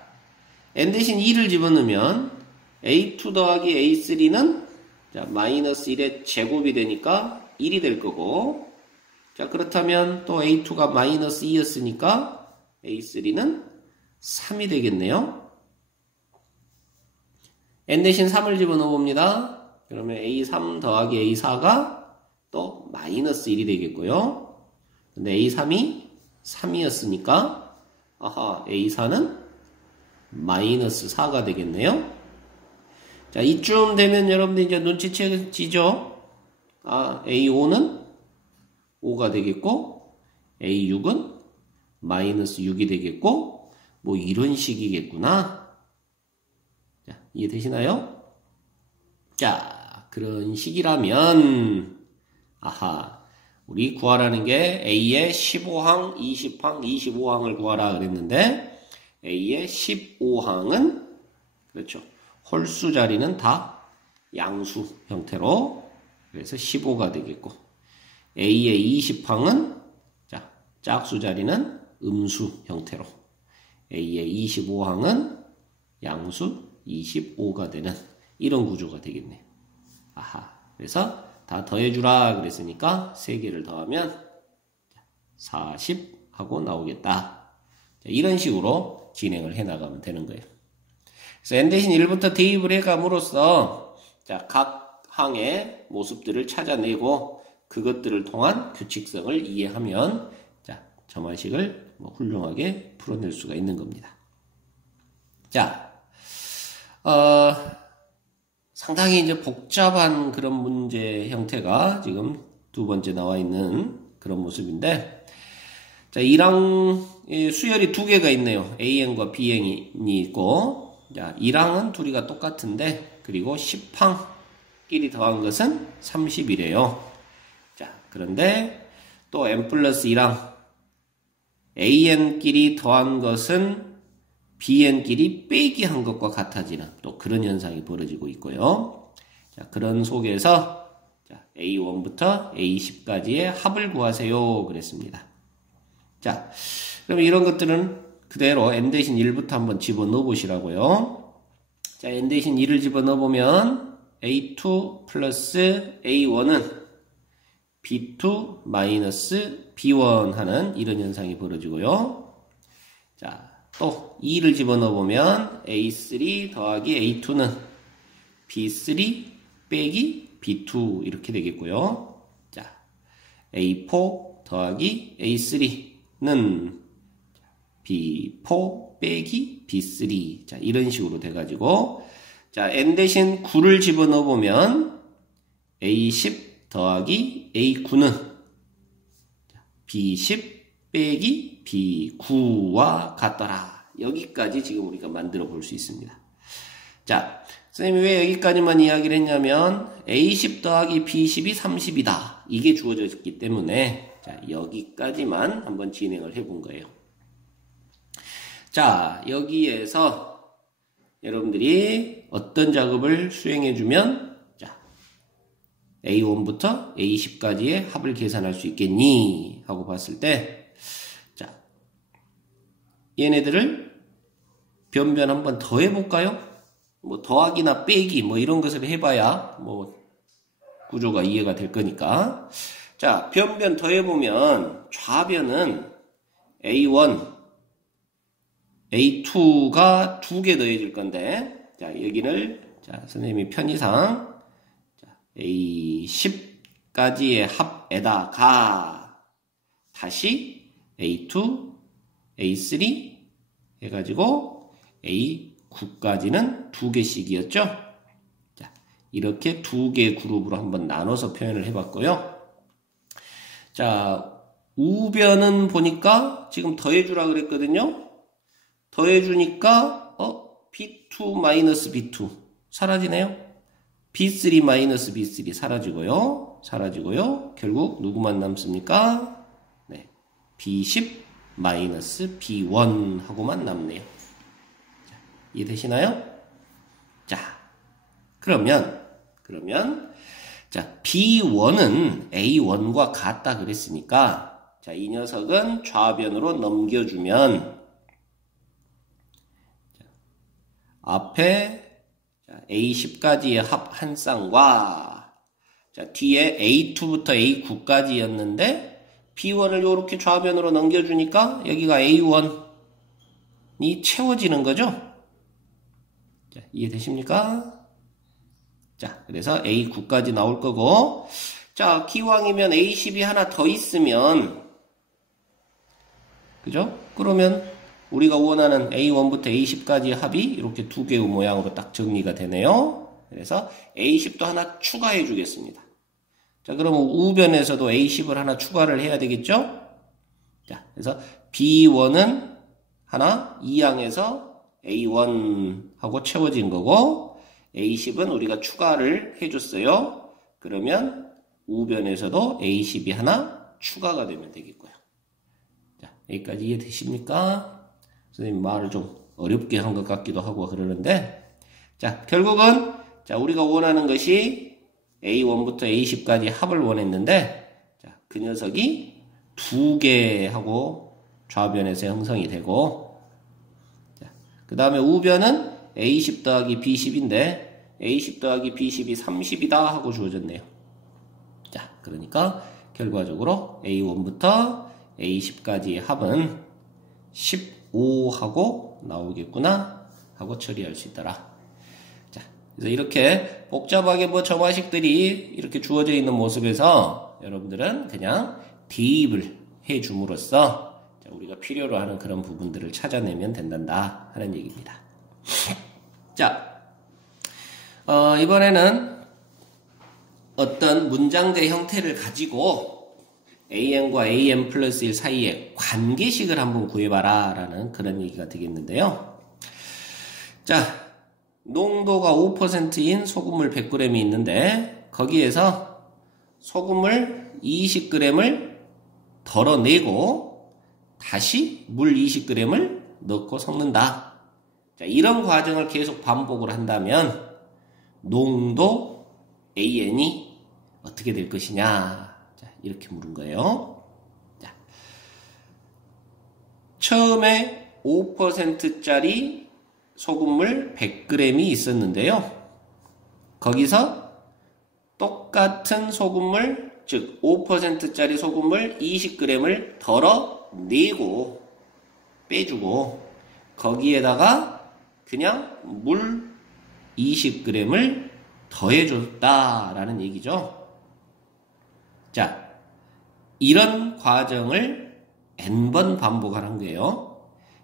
n 대신 2를 집어넣으면 a2 더하기 a3는 자, 마이너스 1의 제곱이 되니까 1이 될 거고, 자, 그렇다면 또 a2가 마이너스 2였으니까 a3는 3이 되겠네요. n 대신 3을 집어넣어 봅니다. 그러면 a3 더하기 a4가 또 마이너스 1이 되겠고요. 근데 a3이 3이었으니까 아하, a4는 마이너스 4가 되겠네요. 자, 이쯤 되면 여러분들 이제 눈치채지죠? 아, a5는 5가 되겠고 a6은 마이너스 6이 되겠고 뭐 이런 식이겠구나. 자, 이해되시나요? 자, 그런 식이라면 아하, 우리 구하라는 게 A의 15항, 20항, 25항을 구하라 그랬는데 A의 15항은 그렇죠. 홀수 자리는 다 양수 형태로 그래서 15가 되겠고 A의 20항은 자, 짝수 자리는 음수 형태로 A의 25항은 양수 25가 되는 이런 구조가 되겠네요. 아하, 그래서 다 더해주라 그랬으니까 3개를 더하면 40 하고 나오겠다. 이런 식으로 진행을 해나가면 되는 거예요. 그래서 n 대신 1부터 대입을 해감으로써 자, 각 항의 모습들을 찾아내고 그것들을 통한 규칙성을 이해하면 자, 점화식을 훌륭하게 풀어낼 수가 있는 겁니다. 자, 상당히 이제 복잡한 그런 문제 형태가 지금 두 번째 나와 있는 그런 모습인데, 자, 1항 수열이 두 개가 있네요. A항과 B항이 있고, 자, 1항은 둘이가 똑같은데, 그리고 10항끼리 더한 것은 30이래요. 자, 그런데 또 n 플러스 1항, AN끼리 더한 것은 BN끼리 빼기 한 것과 같아지는 또 그런 현상이 벌어지고 있고요. 자, 그런 속에서 자, A1부터 A10까지의 합을 구하세요. 그랬습니다. 자, 그럼 이런 것들은 그대로 n 대신 1부터 한번 집어넣어 보시라고요. 자, n 대신 1을 집어넣어 보면 A2 플러스 A1은 B2 마이너스 B1 하는 이런 현상이 벌어지고요. 자, 또 2를 집어넣어 보면 A3 더하기 A2는 B3 빼기 B2 이렇게 되겠고요. 자, A4 더하기 A3는 B4 빼기 B3 자, 이런 식으로 돼가지고 자, n 대신 9를 집어넣어 보면 A10 더하기 A9는 B10 빼기 B9와 같더라. 여기까지 지금 우리가 만들어 볼 수 있습니다. 자, 선생님이 왜 여기까지만 이야기를 했냐면 A10 더하기 B10이 30이다. 이게 주어져 있기 때문에 자, 여기까지만 한번 진행을 해본 거예요. 자, 여기에서 여러분들이 어떤 작업을 수행해주면 자, A1부터 A10까지의 합을 계산할 수 있겠니? 하고 봤을 때 자, 얘네들을 변변 한번 더 해볼까요? 뭐 더하기나 빼기 뭐 이런 것을 해봐야 뭐 구조가 이해가 될 거니까 자, 변변 더 해보면 좌변은 A1, A2가 2개 더해질 건데 자, 여기를 자, 선생님이 편의상 자, A10까지의 합에다가 다시 A2, A3 해가지고 A9까지는 2개씩이었죠. 자, 이렇게 두 개의 그룹으로 한번 나눠서 표현을 해봤고요. 자, 우변은 보니까 지금 더해주라 그랬거든요. 더해주니까 B2 B2 사라지네요. B3 B3 사라지고요. 결국 누구만 남습니까? 네, B10 B1 하고만 남네요. 자, 이해되시나요? 자, 그러면 자, B1은 A1과 같다 그랬으니까 자, 이 녀석은 좌변으로 넘겨주면 자, 앞에 A10까지의 합 한 쌍과 자, 뒤에 A2부터 A9까지였는데 B1을 이렇게 좌변으로 넘겨주니까 여기가 A1이 채워지는 거죠. 자, 이해되십니까? 자, 그래서 A9까지 나올 거고, 자, 기왕이면 A10이 하나 더 있으면, 그죠? 그러면 우리가 원하는 A1부터 A10까지의 합이 이렇게 두 개의 모양으로 딱 정리가 되네요. 그래서 A10도 하나 추가해 주겠습니다. 자, 그러면 우변에서도 A10을 하나 추가를 해야 되겠죠? 자, 그래서 B1은 하나 이항에서 A1하고 채워진 거고, A10은 우리가 추가를 해줬어요. 그러면 우변에서도 A10이 하나 추가가 되면 되겠고요. 자, 여기까지 이해되십니까? 선생님 말을 좀 어렵게 한 것 같기도 하고 그러는데, 자, 결국은 자, 우리가 원하는 것이 A1부터 A10까지 합을 원했는데, 자, 그 녀석이 두 개 하고 좌변에서 형성이 되고, 자, 그 다음에 우변은 A10 더하기 B10인데 A10 더하기 B10이 30이다 하고 주어졌네요. 자, 그러니까 결과적으로 A1부터 A10까지의 합은 15 하고 나오겠구나 하고 처리할 수 있더라. 자, 그래서 이렇게 복잡하게 뭐 점화식들이 이렇게 주어져 있는 모습에서 여러분들은 그냥 대입을 해 줌으로써 우리가 필요로 하는 그런 부분들을 찾아내면 된단다 하는 얘기입니다. 자, 이번에는 어떤 문장의 형태를 가지고 AN과 AN 플러스 1 사이의 관계식을 한번 구해봐라 라는 그런 얘기가 되겠는데요. 자, 농도가 5%인 소금물 100g이 있는데 거기에서 소금물 20g을 덜어내고 다시 물 20g을 넣고 섞는다. 자, 이런 과정을 계속 반복을 한다면 농도 AN이 어떻게 될 것이냐. 자, 이렇게 물은 거예요. 자, 처음에 5%짜리 소금물 100g이 있었는데요. 거기서 똑같은 소금물, 즉 5%짜리 소금물 20g을 덜어내고 빼주고 거기에다가 그냥 물 20g을 더해줬다라는 얘기죠. 자, 이런 과정을 n번 반복하는 거예요.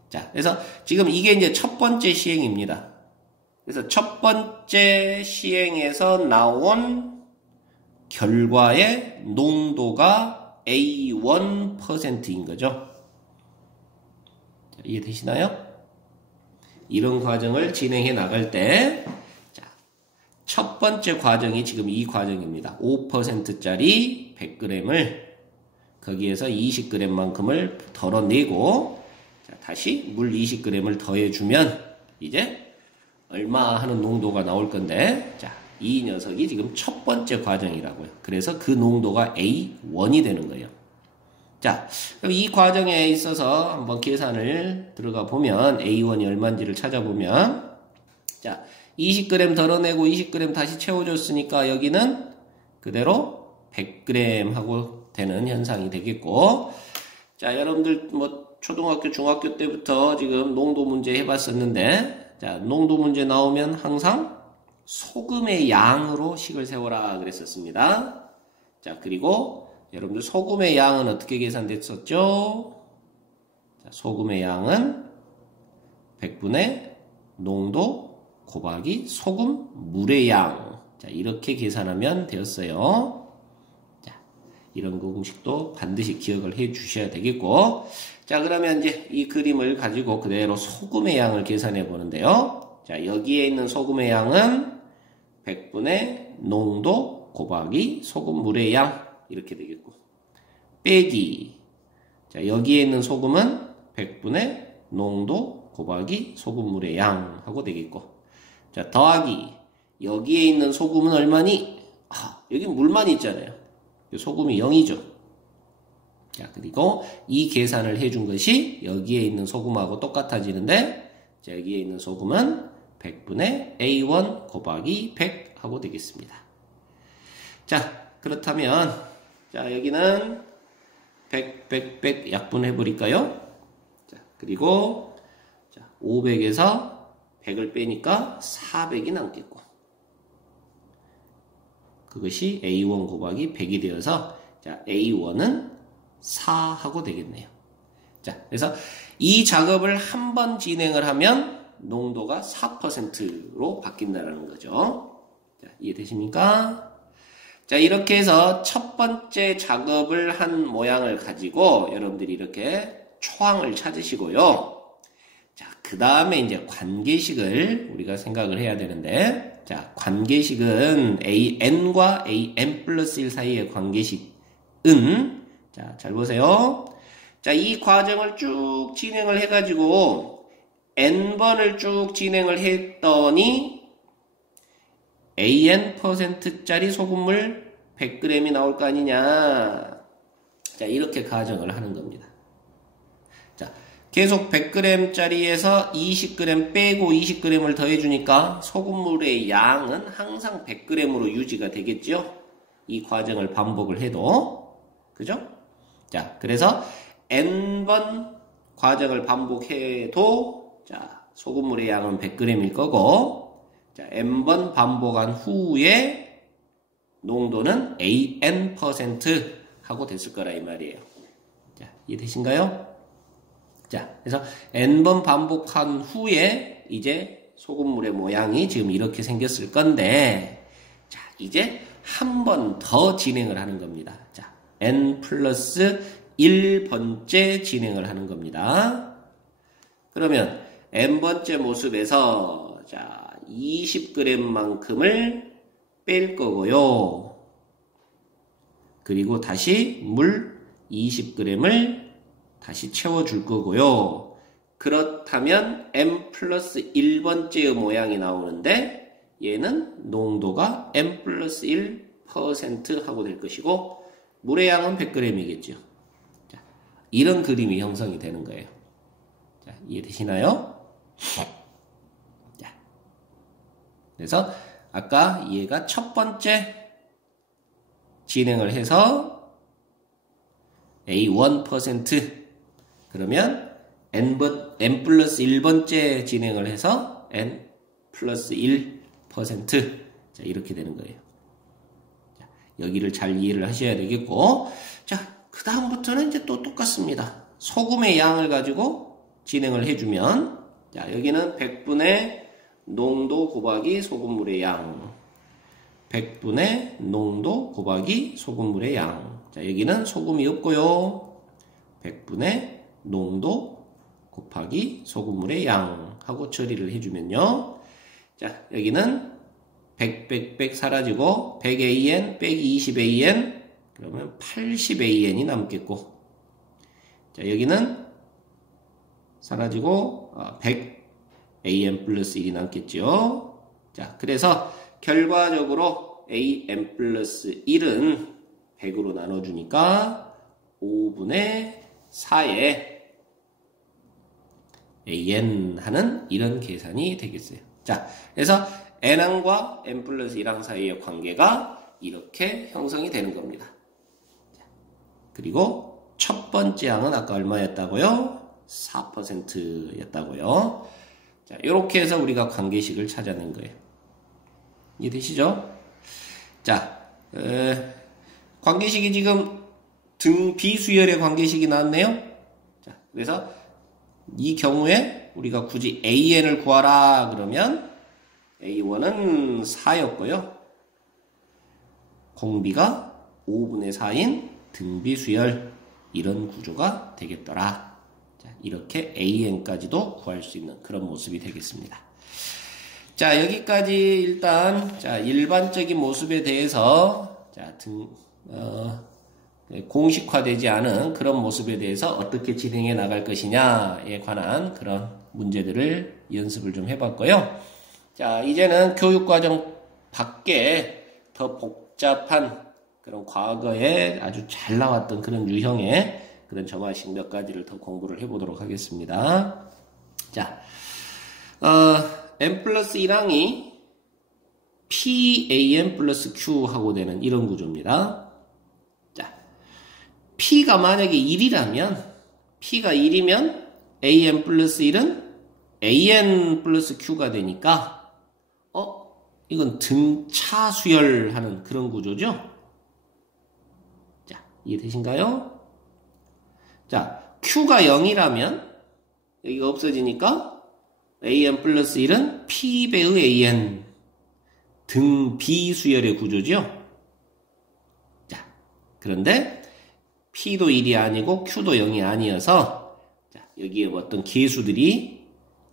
자, 그래서 지금 이게 이제 첫 번째 시행입니다. 그래서 첫 번째 시행에서 나온 결과의 농도가 A1%인 거죠. 자, 이해되시나요? 이런 과정을 진행해 나갈 때, 자, 첫 번째 과정이 지금 이 과정입니다. 5%짜리 100g을 거기에서 20g만큼을 덜어내고, 자, 다시 물 20g을 더해주면 이제 얼마 하는 농도가 나올 건데, 자, 이 녀석이 지금 첫 번째 과정이라고요. 그래서 그 농도가 A1이 되는 거예요. 자, 그럼 이 과정에 있어서 한번 계산을 들어가 보면 A1이 얼마인지를 찾아보면 자, 20g 덜어내고 20g 다시 채워줬으니까 여기는 그대로 100g 하고 되는 현상이 되겠고 자, 여러분들 뭐 초등학교, 중학교 때부터 지금 농도 문제 해봤었는데 자, 농도 문제 나오면 항상 소금의 양으로 식을 세워라 그랬었습니다. 자, 그리고 여러분들 소금의 양은 어떻게 계산됐었죠? 자, 소금의 양은 100분의 농도 곱하기 소금 물의 양 자, 이렇게 계산하면 되었어요. 자, 이런 공식도 반드시 기억을 해 주셔야 되겠고. 자, 그러면 이제 이 그림을 가지고 그대로 소금의 양을 계산해 보는데요. 자, 여기에 있는 소금의 양은 100분의 농도 곱하기 소금물의 양 이렇게 되겠고. 빼기. 자, 여기에 있는 소금은 100분의 농도 곱하기 소금물의 양 하고 되겠고. 자, 더하기. 여기에 있는 소금은 얼마니? 여기 물만 있잖아요. 소금이 0이죠. 자, 그리고 이 계산을 해준 것이 여기에 있는 소금하고 똑같아지는데, 자, 여기에 있는 소금은 100분의 A1 곱하기 100 하고 되겠습니다. 자, 그렇다면, 자, 여기는 100 약분해 버릴까요? 자, 그리고, 자, 500에서 100을 빼니까 400이 남겠고, 그것이 A1 곱하기 100이 되어서, 자, A1은 4하고 되겠네요. 자, 그래서 이 작업을 한 번 진행을 하면 농도가 4%로 바뀐다는 거죠. 자, 이해되십니까? 자, 이렇게 해서 첫 번째 작업을 한 모양을 가지고 여러분들이 이렇게 초항을 찾으시고요. 자, 그 다음에 이제 관계식을 우리가 생각을 해야 되는데, 자, 관계식은 AN과 AN 플러스 1 사이의 관계식은, 자, 잘 보세요. 자, 이 과정을 쭉 진행을 해가지고 N번을 쭉 진행을 했더니 AN%짜리 소금물 100g이 나올 거 아니냐. 자, 이렇게 가정을 하는 겁니다. 자, 계속 100g짜리에서 20g 빼고 20g을 더해주니까 소금물의 양은 항상 100g으로 유지가 되겠죠? 이 과정을 반복을 해도. 그죠? 자, 그래서 N번 과정을 반복해도, 자, 소금물의 양은 100g일 거고, 자, N번 반복한 후에 농도는 AN% 하고 됐을 거라 이 말이에요. 자, 이해되신가요? 자, 그래서 N번 반복한 후에 이제 소금물의 모양이 지금 이렇게 생겼을 건데, 자, 이제 한 번 더 진행을 하는 겁니다. 자, N 플러스 1번째 진행을 하는 겁니다. 그러면 N번째 모습에서, 자, 20g만큼을 뺄 거고요. 그리고 다시 물 20g을 다시 채워줄 거고요. 그렇다면 M 플러스 1번째의 모양이 나오는데 얘는 농도가 M 플러스 1% 하고 될 것이고 물의 양은 100g이겠죠. 자, 이런 그림이 형성이 되는 거예요. 자, 이해되시나요? 자, 그래서 아까 얘가 첫 번째 진행을 해서 A1% 그러면 N 플러스 1번째 진행을 해서 N 플러스 1%. 자, 이렇게 되는 거예요. 자, 여기를 잘 이해를 하셔야 되겠고. 자, 그 다음부터는 이제 또 똑같습니다. 소금의 양을 가지고 진행을 해주면, 자, 여기는 100분의 농도 곱하기 소금물의 양. 100분의 농도 곱하기 소금물의 양. 자, 여기는 소금이 없고요. 100분의 농도 곱하기 소금물의 양 하고 처리를 해주면요. 자, 여기는 100 사라지고 100AN 빼기 20AN 그러면 80AN이 남겠고, 자, 여기는 사라지고 100AN 플러스 1이 남겠죠. 자, 그래서 결과적으로 AN 플러스 1은 100으로 나눠주니까 5분의 4에 AN 하는 이런 계산이 되겠어요. 자, 그래서 N항과 N 플러스 1항 사이의 관계가 이렇게 형성이 되는 겁니다. 자, 그리고 첫 번째 항은 아까 얼마였다고요? 4%였다고요. 자, 이렇게 해서 우리가 관계식을 찾아낸 거예요. 이해되시죠? 자, 관계식이 지금 비수열의 관계식이 나왔네요. 자, 그래서 이 경우에 우리가 굳이 AN을 구하라 그러면 A1은 4였고요. 공비가 5분의 4인 등비수열 이런 구조가 되겠더라. 자, 이렇게 AN까지도 구할 수 있는 그런 모습이 되겠습니다. 자, 여기까지 일단 자, 일반적인 모습에 대해서 자, 공식화되지 않은 그런 모습에 대해서 어떻게 진행해 나갈 것이냐에 관한 그런 문제들을 연습을 좀 해봤고요. 자, 이제는 교육과정 밖에 더 복잡한 그런 과거에 아주 잘 나왔던 그런 유형의 그런 점화식 몇 가지를 더 공부를 해보도록 하겠습니다. 자, n 플러스 1항이 PAN 플러스 Q하고 되는 이런 구조입니다. P가 만약에 1이라면, P가 1이면 AN 플러스 1은 AN 플러스 Q가 되니까, 이건 등차 수열하는 그런 구조죠? 자, 이해되신가요? 자, Q가 0이라면, 여기가 없어지니까, AN 플러스 1은 P배의 AN, 등비수열의 구조죠? 자, 그런데, P도 1이 아니고 Q도 0이 아니어서 자, 여기에 어떤 계수들이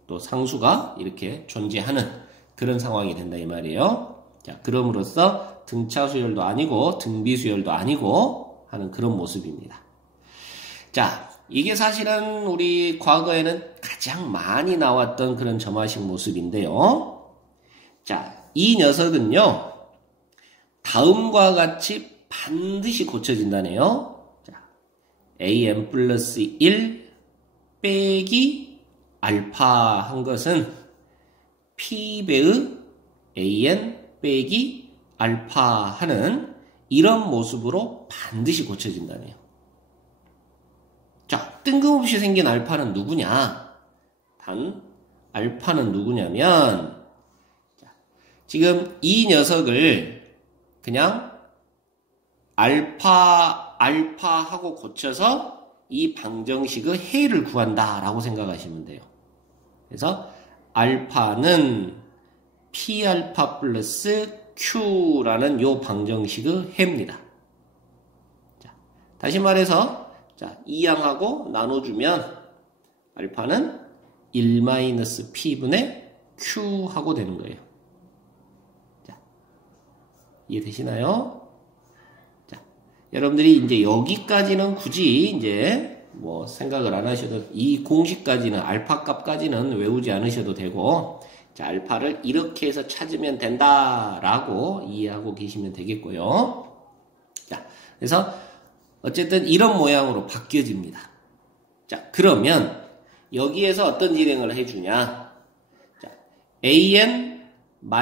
또 상수가 이렇게 존재하는 그런 상황이 된다 이 말이에요. 자, 그럼으로써 등차 수열도 아니고 등비 수열도 아니고 하는 그런 모습입니다. 자, 이게 사실은 우리 과거에는 가장 많이 나왔던 그런 점화식 모습인데요. 자, 이 녀석은요. 다음과 같이 반드시 고쳐진다네요. AN 플러스 1 빼기 알파 한 것은 P배의 AN 빼기 알파 하는 이런 모습으로 반드시 고쳐진다네요. 자, 뜬금없이 생긴 알파는 누구냐? 단, 알파는 누구냐면, 자, 지금 이 녀석을 그냥 알파하고 고쳐서 이 방정식의 해를 구한다라고 생각하시면 돼요. 그래서 알파는 P알파 플러스 Q라는 요 방정식의 해입니다. 자, 다시 말해서 자, 이 양하고 나눠주면 알파는 1-P분의 Q하고 되는 거예요. 자, 이해되시나요? 여러분들이 이제 여기까지는 굳이 이제 뭐 생각을 안 하셔도 이 공식까지는 알파 값까지는 외우지 않으셔도 되고 자, 알파를 이렇게 해서 찾으면 된다라고 이해하고 계시면 되겠고요. 자, 그래서 어쨌든 이런 모양으로 바뀌어집니다. 자, 그러면 여기에서 어떤 진행을 해주냐? 자, AN-알파라는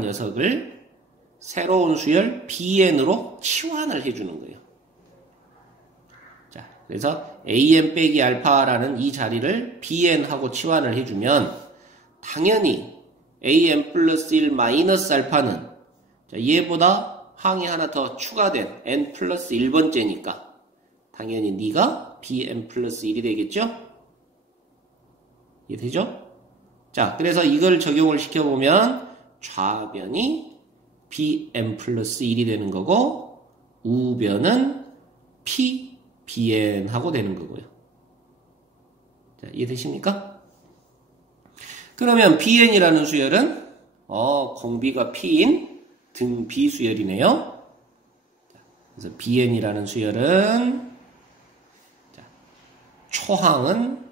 녀석을 새로운 수열 BN으로 치환을 해주는 거예요. 자, 그래서 AN 빼기 알파라는 이 자리를 BN하고 치환을 해주면 당연히 AN 플러스 1 마이너스 알파는 자, 얘보다 항이 하나 더 추가된 N 플러스 1번째니까 당연히 네가 BN 플러스 1이 되겠죠? 이해되죠? 자, 그래서 이걸 적용을 시켜보면 좌변이 BN 플러스 1이 되는 거고 우변은 BN 하고 되는 거고요. 자, 이해되십니까? 그러면 BN이라는 수열은 공비가 P인 등비 수열이네요. 그래서 BN이라는 수열은 자, 초항은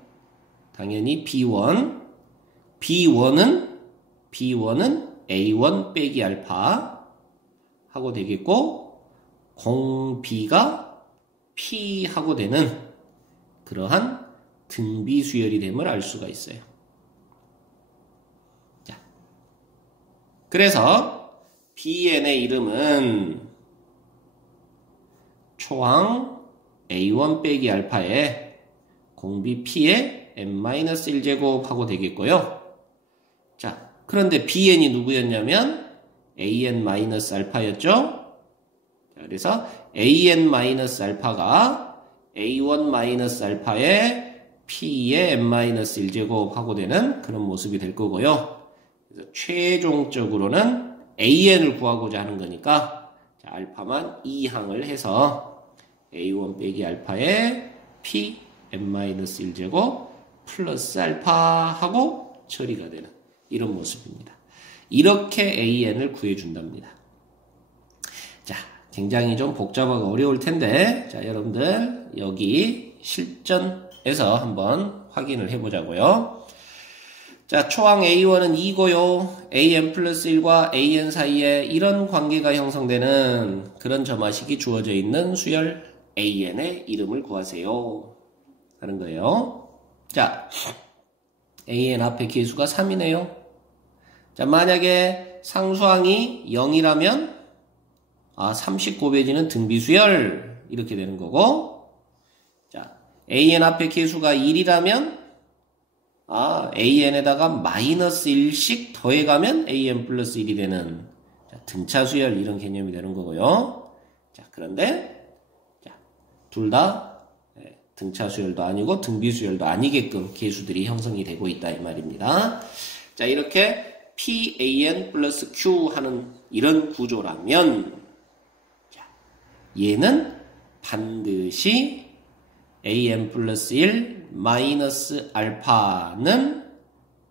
당연히 B1, B1은 A1 빼기 알파 하고 되겠고 공비가 P 하고 되는 그러한 등비 수열이 됨을 알 수가 있어요. 자, 그래서 BN의 이름은 초항 A1 빼기 알파에 공비 P의 n-1제곱 하고 되겠고요. 자, 그런데 BN이 누구였냐면 AN-알파였죠. 자, 그래서 AN-알파가 A1-알파에 P의 n-1제곱 하고 되는 그런 모습이 될 거고요. 그래서 최종적으로는 AN을 구하고자 하는 거니까 자, 알파만 2항을 해서 A1 빼기 알파에 P n-1제곱 플러스 알파 하고 처리가 되는 이런 모습입니다. 이렇게 AN을 구해준답니다. 자, 굉장히 좀 복잡하고 어려울 텐데, 자, 여러분들, 여기 실전에서 한번 확인을 해보자고요. 자, 초항 A1은 2고요. AN 플러스 1과 AN 사이에 이런 관계가 형성되는 그런 점화식이 주어져 있는 수열 AN의 이름을 구하세요. 하는 거예요. 자, AN 앞에 계수가 3이네요. 자, 만약에 상수항이 0이라면 39배지는 등비수열 이렇게 되는 거고, 자, AN 앞에 계수가 1이라면 AN에다가 마이너스 1씩 더해가면 AN 플러스 1이 되는 등차수열 이런 개념이 되는 거고요. 자, 그런데 둘 다 등차수열도 아니고 등비수열도 아니게끔 계수들이 형성이 되고 있다 이 말입니다. 자, 이렇게 PAN 플러스 Q 하는 이런 구조라면 자, 얘는 반드시 AN 플러스 1 마이너스 알파는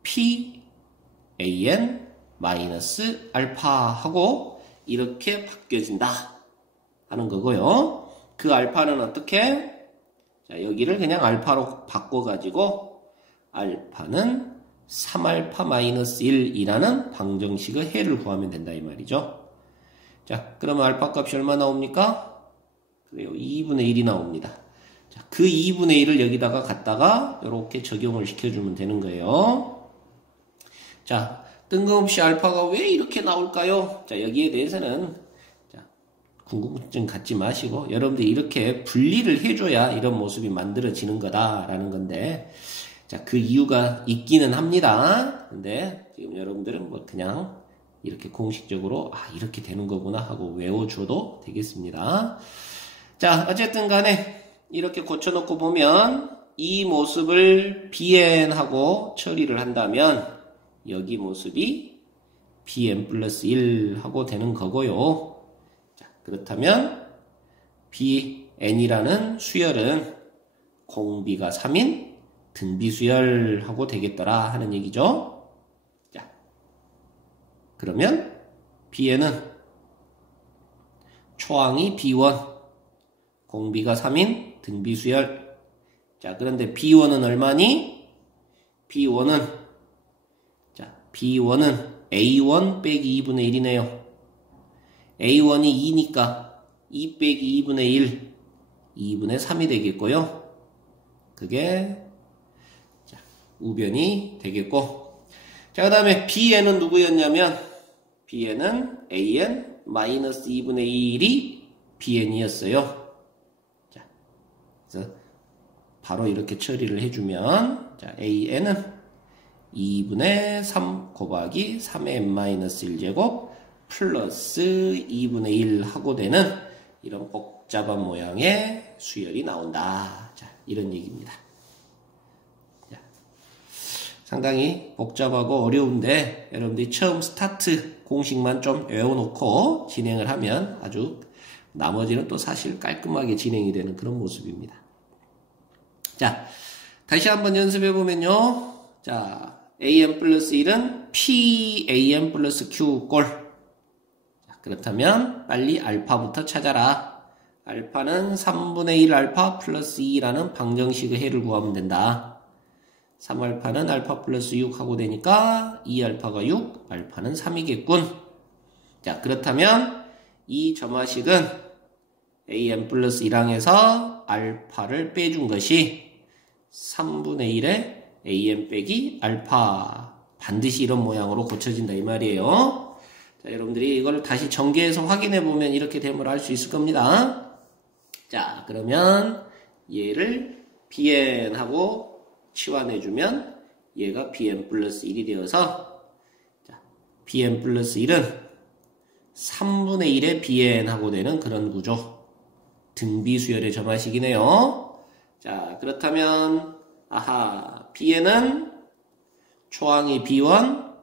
PAN 마이너스 알파 하고 이렇게 바뀌어진다 하는 거고요. 그 알파는 어떻게? 자, 여기를 그냥 알파로 바꿔가지고 알파는 3알파 마이너스 1이라는 방정식의 해를 구하면 된다 이 말이죠. 자, 그러면 알파 값이 얼마 나옵니까? 그래요, 2분의 1이 나옵니다. 자, 그 2분의 1을 여기다가 갖다가 이렇게 적용을 시켜주면 되는 거예요. 자, 뜬금없이 알파가 왜 이렇게 나올까요? 자, 여기에 대해서는 궁금증 갖지 마시고 여러분들이 이렇게 분리를 해줘야 이런 모습이 만들어지는 거다라는 건데, 자, 그 이유가 있기는 합니다. 근데 지금 여러분들은 뭐 그냥 이렇게 공식적으로 이렇게 되는 거구나 하고 외워줘도 되겠습니다. 자, 어쨌든 간에 이렇게 고쳐놓고 보면 이 모습을 BN하고 처리를 한다면 여기 모습이 BN 플러스 1 하고 되는 거고요. 그렇다면 BN이라는 수열은 공비가 3인 등비수열하고 되겠더라 하는 얘기죠. 자, 그러면 BN은 초항이 B1, 공비가 3인 등비수열. 자, 그런데 B1은 얼마니? B1은 A1 빼기 2분의 1이네요. A1이 2니까 2 빼기 2분의 1, 2분의 3이 되겠고요. 그게 우변이 되겠고, 자, 그 다음에 Bn은 누구였냐면 Bn은 AN 마이너스 2분의 1이 BN이었어요. 자, 그래서 바로 이렇게 처리를 해주면 자, AN은 2분의 3 곱하기 3의 n-1제곱 플러스 2분의 1 하고 되는 이런 복잡한 모양의 수열이 나온다. 자, 이런 얘기입니다. 자, 상당히 복잡하고 어려운데 여러분들이 처음 스타트 공식만 좀 외워놓고 진행을 하면 아주 나머지는 또 사실 깔끔하게 진행이 되는 그런 모습입니다. 자, 다시 한번 연습해보면요. 자, AN 플러스 1은 PAN 플러스 Q 꼴. 그렇다면 빨리 알파부터 찾아라. 알파는 3분의 1 알파 플러스 2라는 방정식의 해를 구하면 된다. 3알파는 알파 플러스 6 하고 되니까 2알파가 6, 알파는 3이겠군. 자, 그렇다면 이 점화식은 AN 플러스 1항에서 알파를 빼준 것이 3분의 1의 AN 빼기 알파. 반드시 이런 모양으로 고쳐진다 이 말이에요. 자, 여러분들이 이걸 다시 전개해서 확인해 보면 이렇게 됨을 알 수 있을 겁니다. 자, 그러면 얘를 BN하고 치환해 주면 얘가 BN 플러스 1이 되어서 자, BN 플러스 1은 3분의 1의 BN하고 되는 그런 구조. 등비수열의 점화식이네요. 자, 그렇다면 BN은 초항이 B1,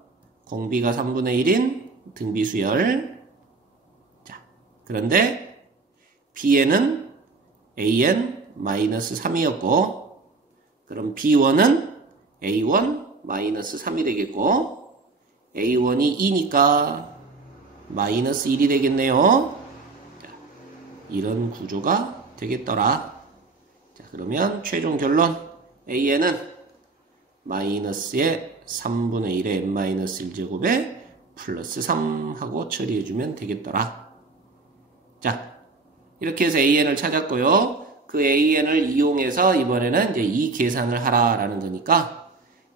공비가 3분의 1인 등비수열. 자, 그런데 Bn은 an-3이었고 그럼 B1은 a1-3이 되겠고 a1이 2니까 -1이 되겠네요. 자, 이런 구조가 되겠더라. 자, 그러면 최종 결론 an은 마이너스의 3분의 1의 n-1제곱에 플러스 3 하고 처리해주면 되겠더라. 자, 이렇게 해서 an을 찾았고요. 그 an을 이용해서 이번에는 이제 이 계산을 하라라는 거니까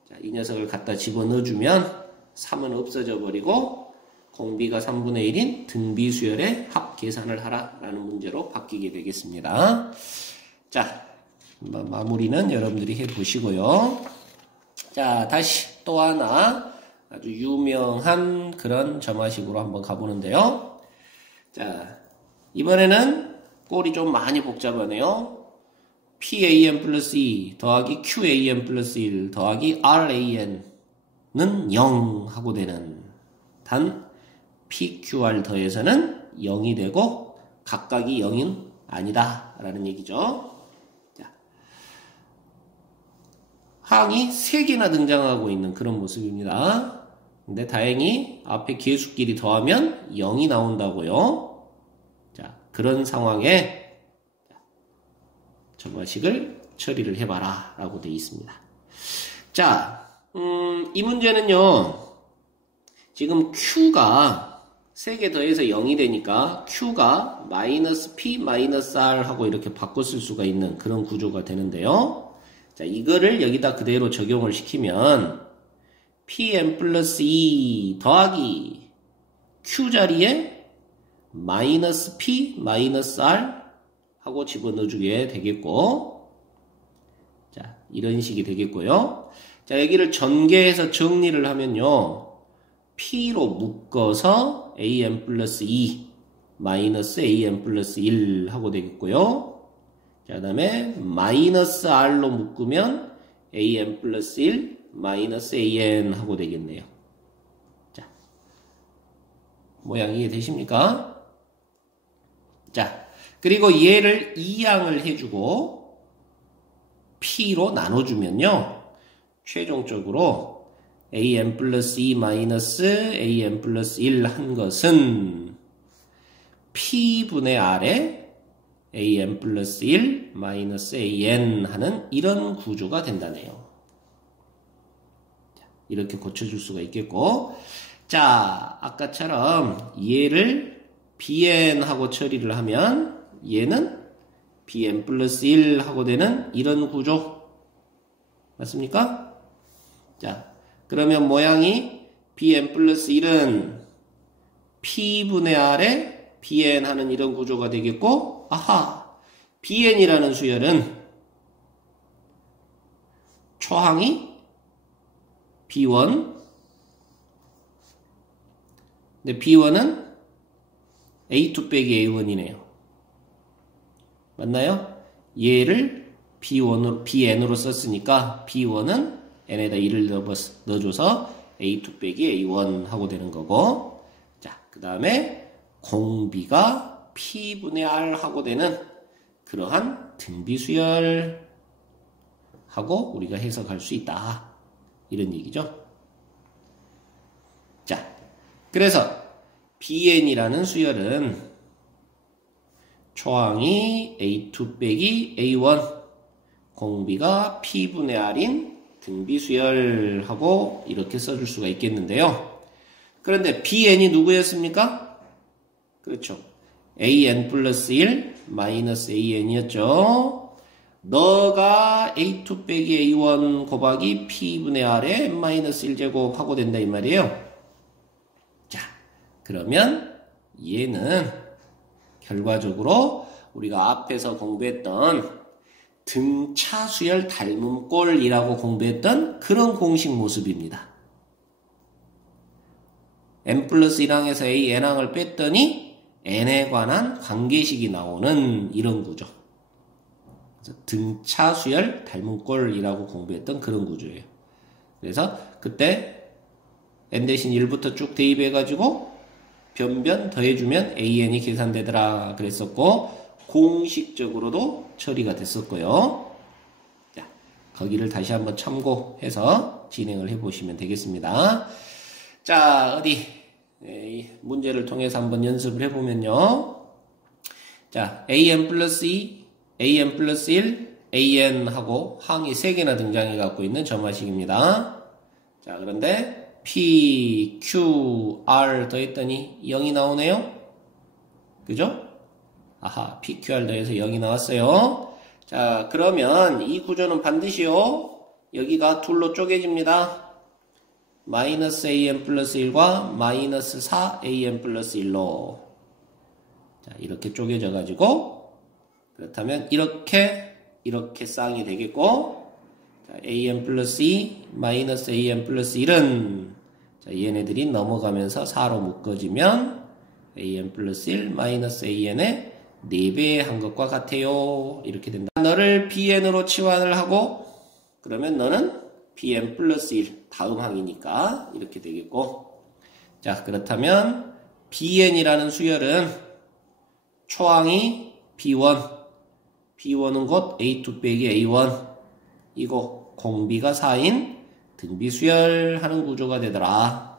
자, 이 녀석을 갖다 집어넣어주면 3은 없어져 버리고 공비가 3분의 1인 등비수열의 합 계산을 하라라는 문제로 바뀌게 되겠습니다. 자, 마무리는 여러분들이 해보시고요. 자, 다시 또 하나 아주 유명한 그런 점화식으로 한번 가보는데요. 자, 이번에는 꼴이 좀 많이 복잡하네요. PAN 플러스 2 더하기 QAN 플러스 1 더하기 RAN은 0 하고 되는 단 PQR 더해서는 0이 되고 각각이 0은 아니다 라는 얘기죠. 자, 항이 3개나 등장하고 있는 그런 모습입니다. 근데 다행히 앞에 계수끼리 더하면 0이 나온다고요. 자, 그런 상황에 점화식을 처리를 해봐라 라고 되어 있습니다. 자, 이 문제는요, 지금 Q가 3개 더해서 0이 되니까 Q가 마이너스 P 마이너스 R 하고 이렇게 바꿔 쓸 수가 있는 그런 구조가 되는데요. 자, 이거를 여기다 그대로 적용을 시키면 Pn 플러스 2 더하기 Q 자리에 마이너스 P 마이너스 R 하고 집어넣어주게 되겠고, 자, 이런 식이 되겠고요. 자, 여기를 전개해서 정리를 하면요, P로 묶어서 AN 플러스 2 마이너스 AN 플러스 1 하고 되겠고요. 자, 그 다음에 마이너스 R로 묶으면 AN 플러스 1 마이너스 AN 하고 되겠네요. 자, 모양 이해되십니까? 자, 그리고 얘를 2양을 해주고 P로 나눠주면요, 최종적으로 AN 플러스 2 마이너스 AN 플러스 1 한 것은 P분의 R에 AN 플러스 1 마이너스 AN 하는 이런 구조가 된다네요. 이렇게 고쳐줄 수가 있겠고, 자, 아까처럼 얘를 BN 하고 처리를 하면 얘는 BN 플러스 1 하고 되는 이런 구조 맞습니까? 자, 그러면 모양이 BN 플러스 1은 P분의 R에 BN 하는 이런 구조가 되겠고, 아하, BN이라는 수열은 초항이 B1, 근데 B1은 A2 빼기 A1이네요. 맞나요? 얘를 B1으로, BN으로 썼으니까 B1은 N에다 1을 넣어줘서 A2 빼기 A1 하고 되는 거고, 자, 그 다음에 공비가 P분의 R 하고 되는 그러한 등비수열 하고 우리가 해석할 수 있다. 이런 얘기죠. 자, 그래서 BN이라는 수열은 초항이 A2 빼기 A1, 공비가 P분의 R인 등비수열하고 이렇게 써줄 수가 있겠는데요. 그런데 BN이 누구였습니까? 그렇죠. AN 플러스 1 마이너스 AN이었죠. 너가 A2 빼기 A1 곱하기 P분의 R에 N-1제곱 하고 된다 이 말이에요. 자, 그러면 얘는 결과적으로 우리가 앞에서 공부했던 등차수열 닮음꼴이라고 공부했던 그런 공식 모습입니다. n 플러스 1항에서 a n항을 뺐더니 n에 관한 관계식이 나오는 이런 구조. 그래서 등차수열 닮음꼴이라고 공부했던 그런 구조예요. 그래서 그때 n 대신 1부터 쭉 대입해가지고 변변 더해주면 AN이 계산되더라 그랬었고, 공식적으로도 처리가 됐었고요. 자, 거기를 다시 한번 참고해서 진행을 해보시면 되겠습니다. 자, 어디 문제를 통해서 한번 연습을 해보면요. 자, AN 플러스 2, AN 플러스 1, AN하고 항이 3개나 등장해 갖고 있는 점화식입니다. 자, 그런데 P, Q, R 더했더니 0이 나오네요. 그죠? 아하, P, Q, R 더해서 0이 나왔어요. 자, 그러면 이 구조는 반드시요, 여기가 둘로 쪼개집니다. 마이너스 AN 플러스 1과 마이너스 4AN 플러스 1로. 자, 이렇게 쪼개져 가지고, 그렇다면 이렇게 쌍이 되겠고, 자, AN 플러스 2, 마이너스 AN 플러스 1은, 자, 얘네들이 넘어가면서 4로 묶어지면, AN 플러스 1, 마이너스 AN의 4배 한 것과 같아요. 이렇게 된다. 너를 BN으로 치환을 하고, 그러면 너는 BN 플러스 1, 다음 항이니까, 이렇게 되겠고, 자, 그렇다면, BN이라는 수열은, 초항이 B1, B1은 곧 A2 빼기 A1, 이거 공비가 4인 등비수열하는 구조가 되더라.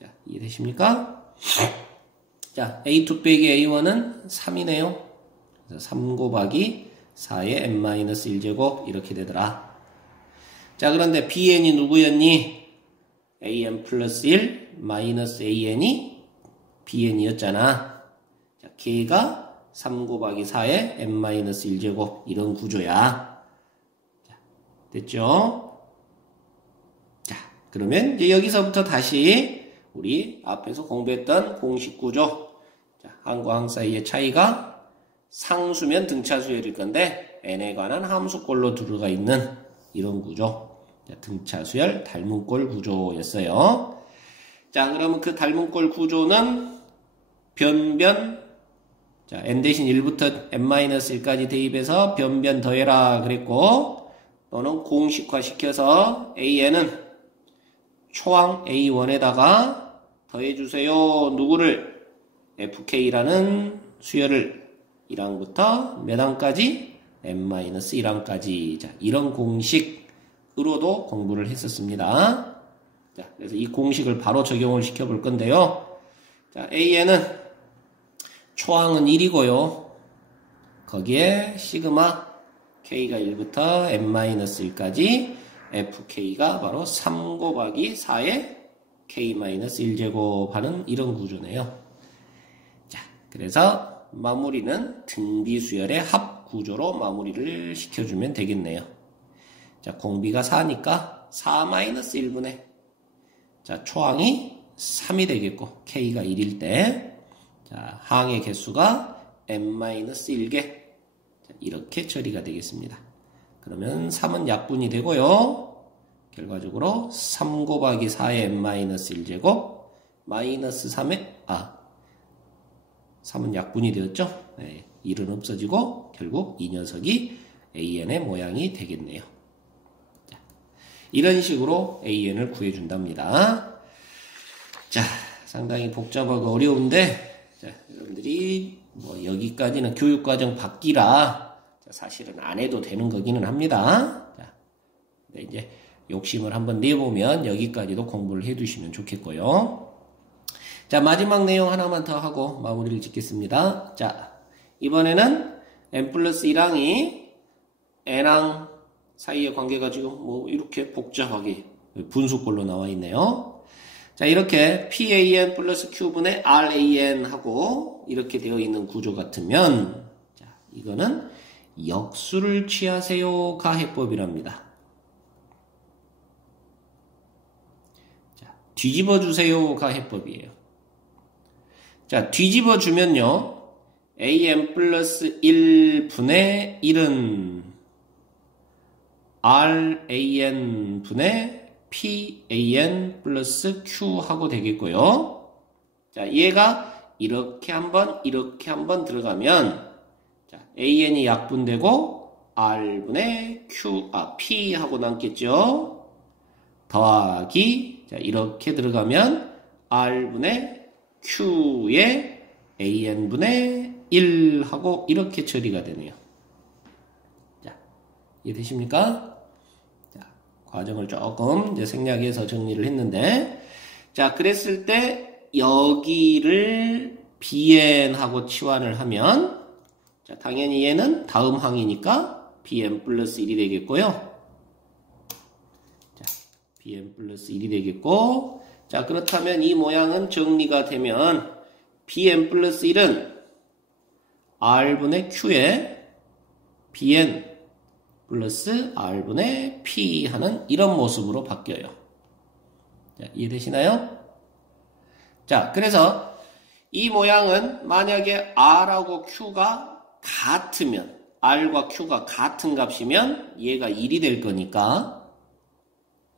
자, 이해되십니까? 자, A2 빼기 A1은 3이네요. 그래서 3 곱하기 4의 n-1제곱 이렇게 되더라. 자, 그런데 BN이 누구였니? AN 플러스 1 마이너스 AN이 BN이었잖아. 자, 걔가 3 곱하기 4의 n-1제곱 이런 구조야. 자, 됐죠? 자, 그러면 이제 여기서부터 다시 우리 앞에서 공부했던 공식 구조. 자, 항과 항 사이의 차이가 상수면 등차 수열일 건데 n에 관한 함수꼴로 들어가 있는 이런 구조. 자, 등차 수열 닮은꼴 구조였어요. 자, 그러면 그 닮은꼴 구조는 변변, 자, n 대신 1부터 n-1까지 대입해서 변변 더해라 그랬고, 또는 공식화 시켜서 AN은 초항 A1에다가 더해주세요. 누구를? FK라는 수열을 1항부터 몇 항까지? n-1항까지. 자, 이런 공식으로도 공부를 했었습니다. 자, 그래서 이 공식을 바로 적용을 시켜볼 건데요. 자, AN은 초항은 1이고요. 거기에 시그마 K가 1부터 n-1까지 FK가 바로 3 곱하기 4의 K-1제곱 하는 이런 구조네요. 자, 그래서 마무리는 등비수열의 합 구조로 마무리를 시켜주면 되겠네요. 자, 공비가 4니까 4-1분의, 자, 초항이 3이 되겠고, K가 1일 때, 자, 항의 개수가 n-1개. 이렇게 처리가 되겠습니다. 그러면 3은 약분이 되고요. 결과적으로 3 곱하기 4의 n-1제곱 마이너스 3의 3은 약분이 되었죠. 네, 1은 없어지고 결국 이 녀석이 AN의 모양이 되겠네요. 자, 이런 식으로 AN을 구해준답니다. 자, 상당히 복잡하고 어려운데, 자, 여러분들이 뭐 여기까지는 교육과정 바뀌라 사실은 안 해도 되는 거기는 합니다. 자, 네, 이제 욕심을 한번 내보면 여기까지도 공부를 해두시면 좋겠고요. 자, 마지막 내용 하나만 더 하고 마무리를 짓겠습니다. 자, 이번에는 n 플러스 1항이 n항 사이의 관계가 지금 뭐 이렇게 복잡하게 분수꼴로 나와 있네요. 자, 이렇게 PAN 플러스 Q분의 RAN 하고 이렇게 되어 있는 구조 같으면, 자, 이거는 역수를 취하세요가 해법이랍니다. 자, 뒤집어 주세요가 해법이에요. 자, 뒤집어 주면요, AN 플러스 1분의 1은 RAN 분의 PAN 플러스 Q 하고 되겠고요. 자, 얘가 이렇게 한번 들어가면, 자, AN이 약분되고 R분의 P 하고 남겠죠. 더하기, 자, 이렇게 들어가면 R분의 Q의 AN분의 1 하고 이렇게 처리가 되네요. 자, 이해되십니까? 자, 과정을 조금 이제 생략해서 정리를 했는데, 자, 그랬을 때 여기를 BN하고 치환을 하면, 자, 당연히 얘는 다음 항이니까 BN 플러스 1이 되겠고요. 자, BN 플러스 1이 되겠고, 자, 그렇다면 이 모양은 정리가 되면 BN 플러스 1은 R분의 Q에 BN 플러스 R분의 P 하는 이런 모습으로 바뀌어요. 자, 이해되시나요? 자, 그래서 이 모양은 만약에 R하고 Q가 같으면, R과 Q가 같은 값이면 얘가 1이 될 거니까,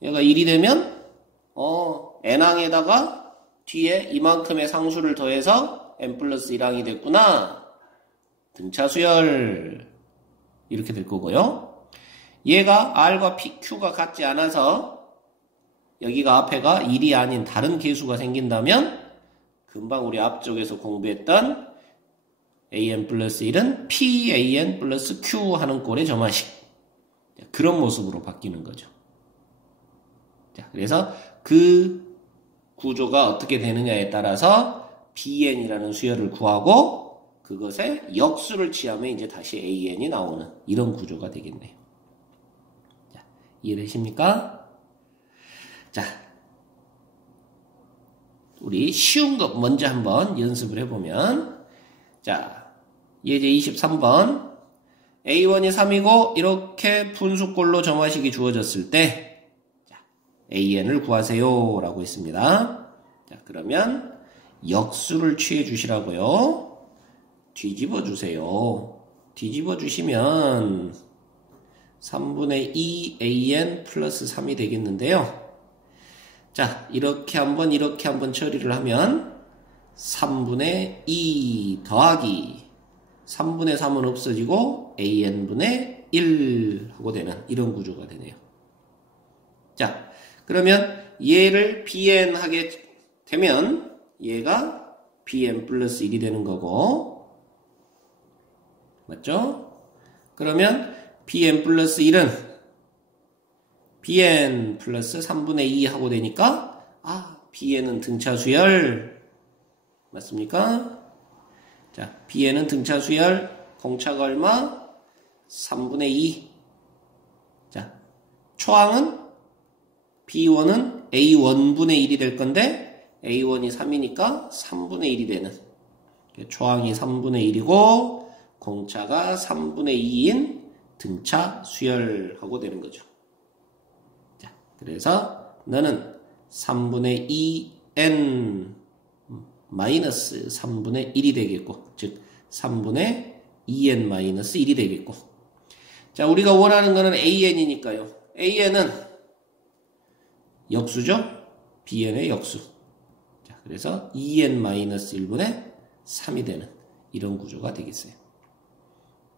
얘가 1이 되면 n항에다가 뒤에 이만큼의 상수를 더해서 n 플러스 1항이 됐구나. 등차 수열. 이렇게 될 거고요. 얘가 R과 Q가 같지 않아서 여기가 앞에가 1이 아닌 다른 개수가 생긴다면 금방 우리 앞쪽에서 공부했던 AN 플러스 1은 PAN 플러스 Q 하는 꼴의 점화식. 그런 모습으로 바뀌는 거죠. 자, 그래서 그 구조가 어떻게 되느냐에 따라서 BN이라는 수열을 구하고 그것에 역수를 취하면 이제 다시 AN이 나오는 이런 구조가 되겠네요. 자, 이해되십니까? 자, 우리 쉬운 것 먼저 한번 연습을 해보면, 자, 예제 23번 A1이 3이고 이렇게 분수꼴로 점화식이 주어졌을 때 AN을 구하세요 라고 했습니다. 자, 그러면 역수를 취해 주시라고요. 뒤집어 주세요. 뒤집어 주시면 3분의 2 AN 플러스 3이 되겠는데요. 자, 이렇게 한번 처리를 하면 3분의 2 더하기 3분의 3은 없어지고 AN분의 1 하고 되는 이런 구조가 되네요. 자, 그러면 얘를 BN 하게 되면 얘가 BN 플러스 1이 되는 거고, 맞죠? 그러면 BN 플러스 1은 BN 플러스 3분의 2 하고 되니까 BN은 등차 수열 맞습니까? 자, BN은 등차 수열, 공차가 얼마? 3분의 2. 자, 초항은 B1은 A1분의 1이 될 건데 A1이 3이니까 3분의 1이 되는, 초항이 3분의 1이고 공차가 3분의 2인 등차 수열하고 되는 거죠. 자, 그래서 너는 3분의 2n 마이너스 3분의 1이 되겠고, 즉 3분의 2n 마이너스 1이 되겠고, 자, 우리가 원하는 거는 AN이니까요. AN은 역수죠? BN의 역수. 자, 그래서 2n-1분의 3이 되는 이런 구조가 되겠어요.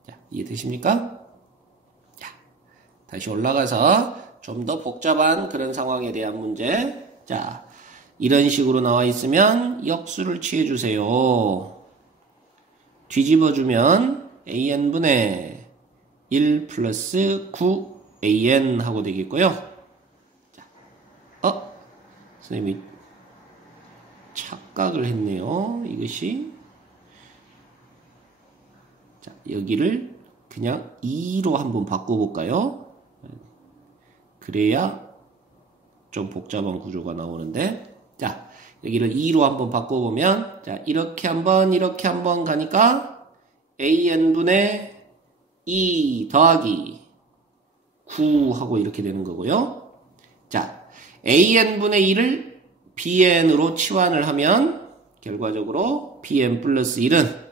자, 이해되십니까? 자, 다시 올라가서 좀 더 복잡한 그런 상황에 대한 문제. 자, 이런 식으로 나와 있으면 역수를 취해 주세요. 뒤집어주면 AN분의 1 플러스 9AN 하고 되겠고요. 선생님이 착각을 했네요. 이것이. 자, 여기를 그냥 2로 한번 바꿔볼까요? 그래야 좀 복잡한 구조가 나오는데, 자, 여기를 2로 한번 바꿔보면, 자, 이렇게 한번 가니까 AN분의 2 더하기 9 하고 이렇게 되는 거고요. 자, AN분의 1을 BN으로 치환을 하면 결과적으로 BN 플러스 1은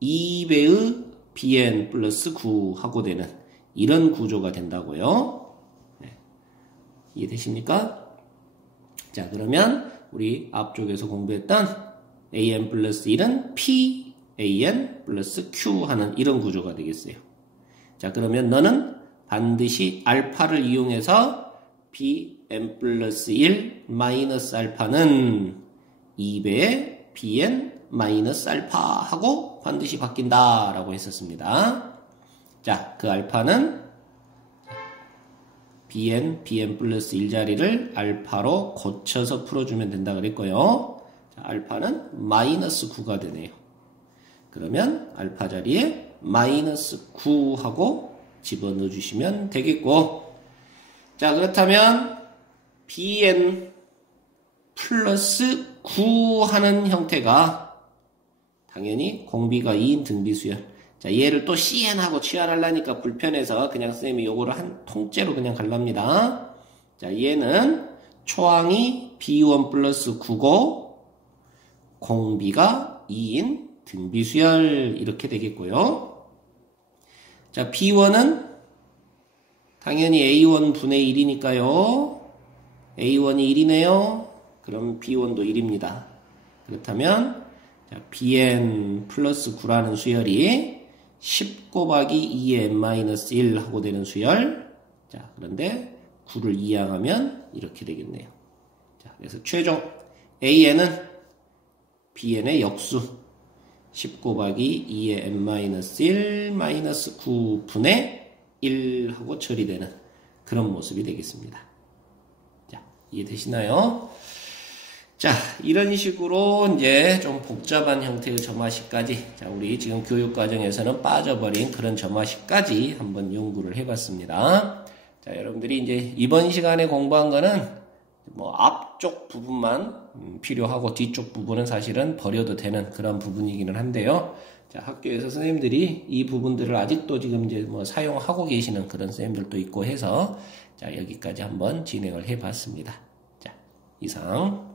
2배의 BN 플러스 9 하고 되는 이런 구조가 된다고요. 네. 이해되십니까? 자, 그러면 우리 앞쪽에서 공부했던 AN 플러스 1은 PAN 플러스 Q 하는 이런 구조가 되겠어요. 자, 그러면 너는 반드시 알파를 이용해서 BN 플러스 1 마이너스 알파는 2배의 bn 마이너스 알파 하고 반드시 바뀐다 라고 했었습니다. 자, 그 알파는 bn 플러스 1자리를 알파로 고쳐서 풀어주면 된다 그랬고요. 자, 알파는 마이너스 9가 되네요. 그러면 알파 자리에 마이너스 9 하고 집어넣어 주시면 되겠고, 자, 그렇다면 bn 플러스 9 하는 형태가 당연히 공비가 2인 등비수열. 자, 얘를 또 cn하고 취하하려니까 불편해서 그냥 쌤이 요거를 한 통째로 그냥 갈랍니다. 자, 얘는 초항이 b1 플러스 9고 공비가 2인 등비수열 이렇게 되겠고요. 자, b1은 당연히 a1 분의 1이니까요. a1이 1이네요. 그럼 b1도 1입니다. 그렇다면 자, bn 플러스 9라는 수열이 10 곱하기 2의 n-1 하고 되는 수열. 자, 그런데 9를 이항하면 이렇게 되겠네요. 자, 그래서 최종 an은 bn의 역수 10 곱하기 2의 n-1 마이너스 9분의 1 하고 처리되는 그런 모습이 되겠습니다. 자, 이해되시나요? 자, 이런 식으로 이제 좀 복잡한 형태의 점화식까지, 자, 우리 지금 교육과정에서는 빠져버린 그런 점화식까지 한번 연구를 해봤습니다. 자, 여러분들이 이제 이번 시간에 공부한 거는 뭐 앞쪽 부분만 필요하고 뒤쪽 부분은 사실은 버려도 되는 그런 부분이기는 한데요. 자, 학교에서 선생님들이 이 부분들을 아직도 지금 이제 뭐 사용하고 계시는 그런 선생님들도 있고 해서 자, 여기까지 한번 진행을 해봤습니다. 자, 이상.